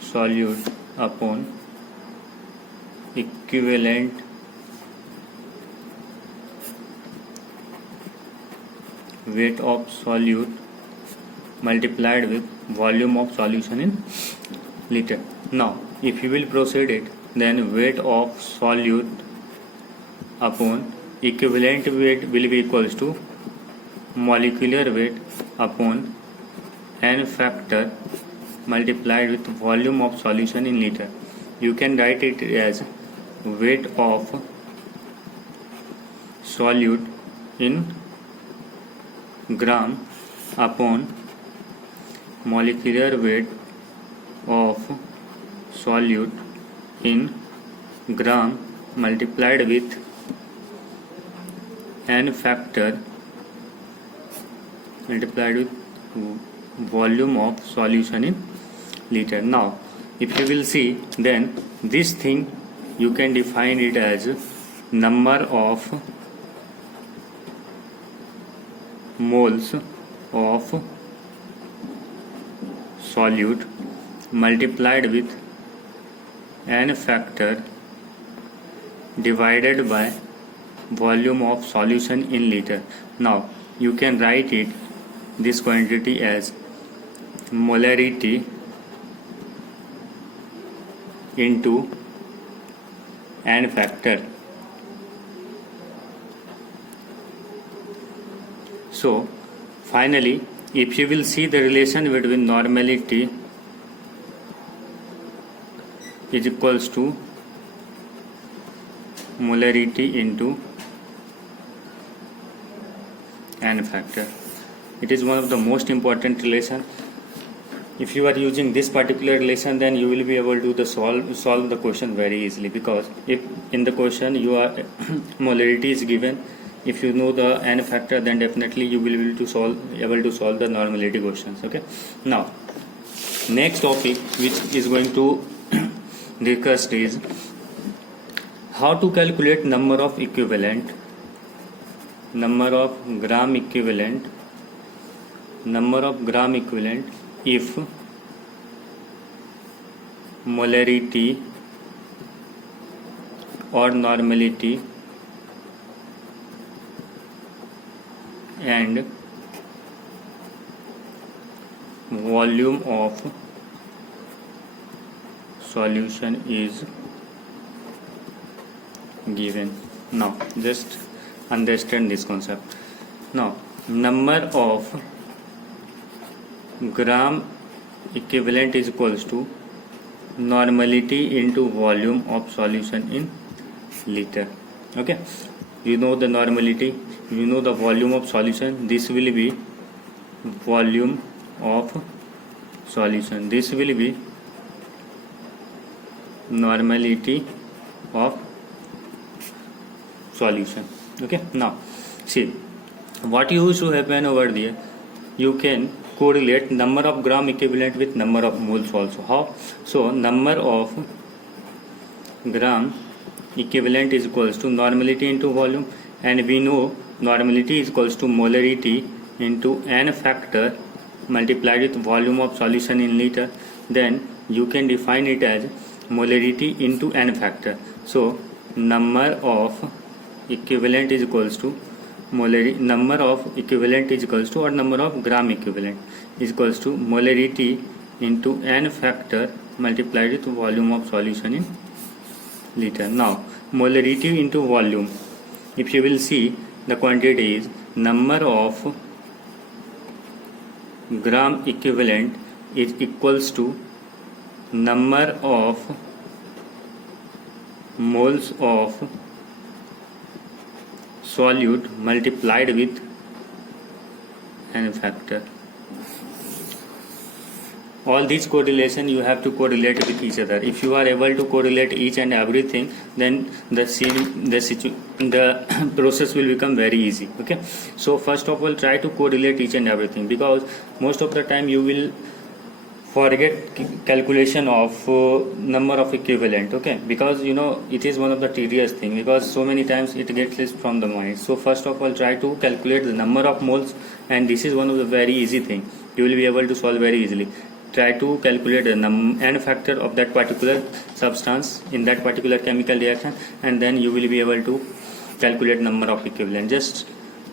solute upon equivalent weight of solute multiplied with volume of solution in liter. Now if you will proceed it, then weight of solute upon equivalent weight will be equals to molecular weight upon n factor multiplied with volume of solution in liter. You can write it as weight of solute in gram upon molecular weight of solute in gram multiplied with n factor multiplied with volume of solution in liter. Now if you will see, then this thing you can define it as number of moles of solute multiplied with n factor divided by volume of solution in liter. Now you can write it this quantity as molarity into n factor. So finally, if you will see the relation between normality is equals to molarity into n factor. It is one of the most important relation. If you are using this particular relation, then you will be able to solve the question very easily, because if in the question you are molarity is given, if you know the n factor, then definitely you will be able to solve the normality questions. Okay. Now next topic which is going to discuss is how to calculate number of gram equivalent if molarity or normality and volume of solution is given. Now just understand this concept. Now number of gram equivalent is equals to normality into volume of solution in liter. Okay, you know the normality, you know the volume of solution. This will be volume of solution, this will be normality of solution. Okay, now see what used to happen over there. You can correlate number of gram equivalent with number of moles also. How? So number of gram equivalent is equals to normality into volume, and we know normality is equals to molarity into n factor multiplied with volume of solution in liter. Then you can define it as molarity into n factor. So number of equivalent is equals to number of equivalent is equals to, or number of gram equivalent is equals to molarity into n factor multiplied with volume of solution in liter. Now molarity into volume, if you will see, the quantity is number of gram equivalent is equals to number of moles of solute multiplied with n factor. All these correlation you have to correlate with each other. If you are able to correlate each and everything, then the process will become very easy. Okay, so first of all try to correlate each and everything, because most of the time you will forget calculation of number of equivalent. Okay, because you know it is one of the tedious thing, because so many times it gets slipped from the mind. So first of all try to calculate the number of moles, and this is one of the very easy thing. you will be able to solve very easily. Try to calculate the n factor of that particular substance in that particular chemical reaction, and then you will be able to calculate number of equivalent. Just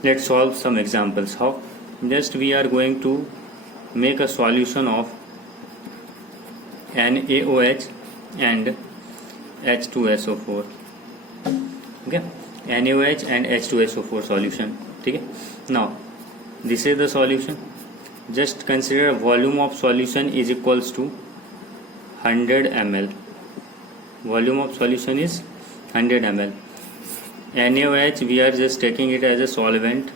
let's solve some examples. How? Just we are going to make a solution of NaOH and H2SO4. Okay, NaOH and H2SO4 solution. Okay, now this is the solution. Just consider volume of solution is equals to 100 ml. Volume of solution is 100 ml. NaOH we are just taking it as a solvent,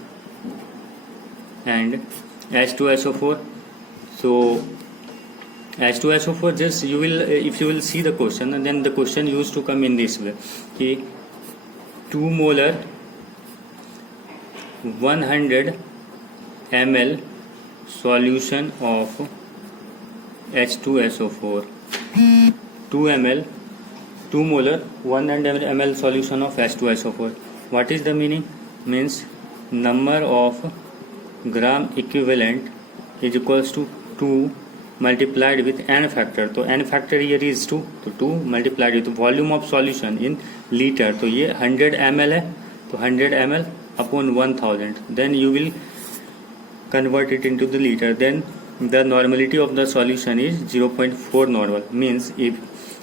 and H2SO4. So H2SO4, just you will, if you will see the question, then the question used to come in this way. Okay, 2 molar 100 ml solution of H2SO4. 2 molar 100 ml solution of H2SO4. What is the meaning? Means number of gram equivalent is equals to 2 multiplied with n factor. तो n factor here is 2, तो 2 multiplied with volume of solution in liter. तो ये 100 ml है, तो 100 ml upon 1000. Then you will convert it into the liter. Then the normality of the solution is 0.4 normal. Means if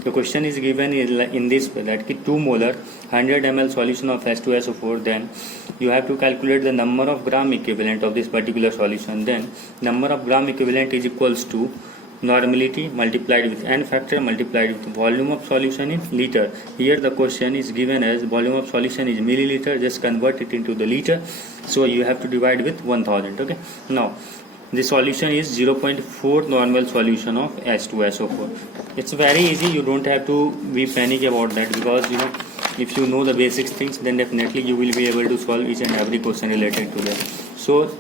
the question is given in this way, that 2 molar 100 ml solution of H2SO4, then you have to calculate the number of gram equivalent of this particular solution. Then number of gram equivalent is equals to normality multiplied with n factor multiplied with volume of solution in liter. Here the question is given as volume of solution is milliliter. Just convert it into the liter. So you have to divide with 1000. Okay. Now the solution is 0.4 normal solution of H2SO4. It's very easy. You don't have to be panic about that, because if you know the basic things, then definitely you will be able to solve each and every question related to that. So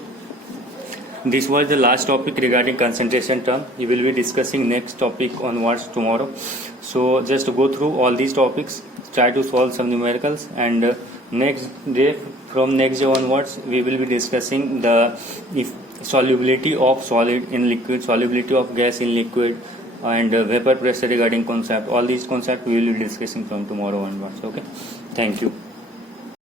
this was the last topic regarding concentration term. We will be discussing next topic onwards tomorrow. So just to go through all these topics, try to solve some numericals, and next day, from next day onwards, we will be discussing the solubility of solid in liquid, solubility of gas in liquid, and vapor pressure regarding concept. All these concepts we will be discussing from tomorrow onwards. Okay, thank you.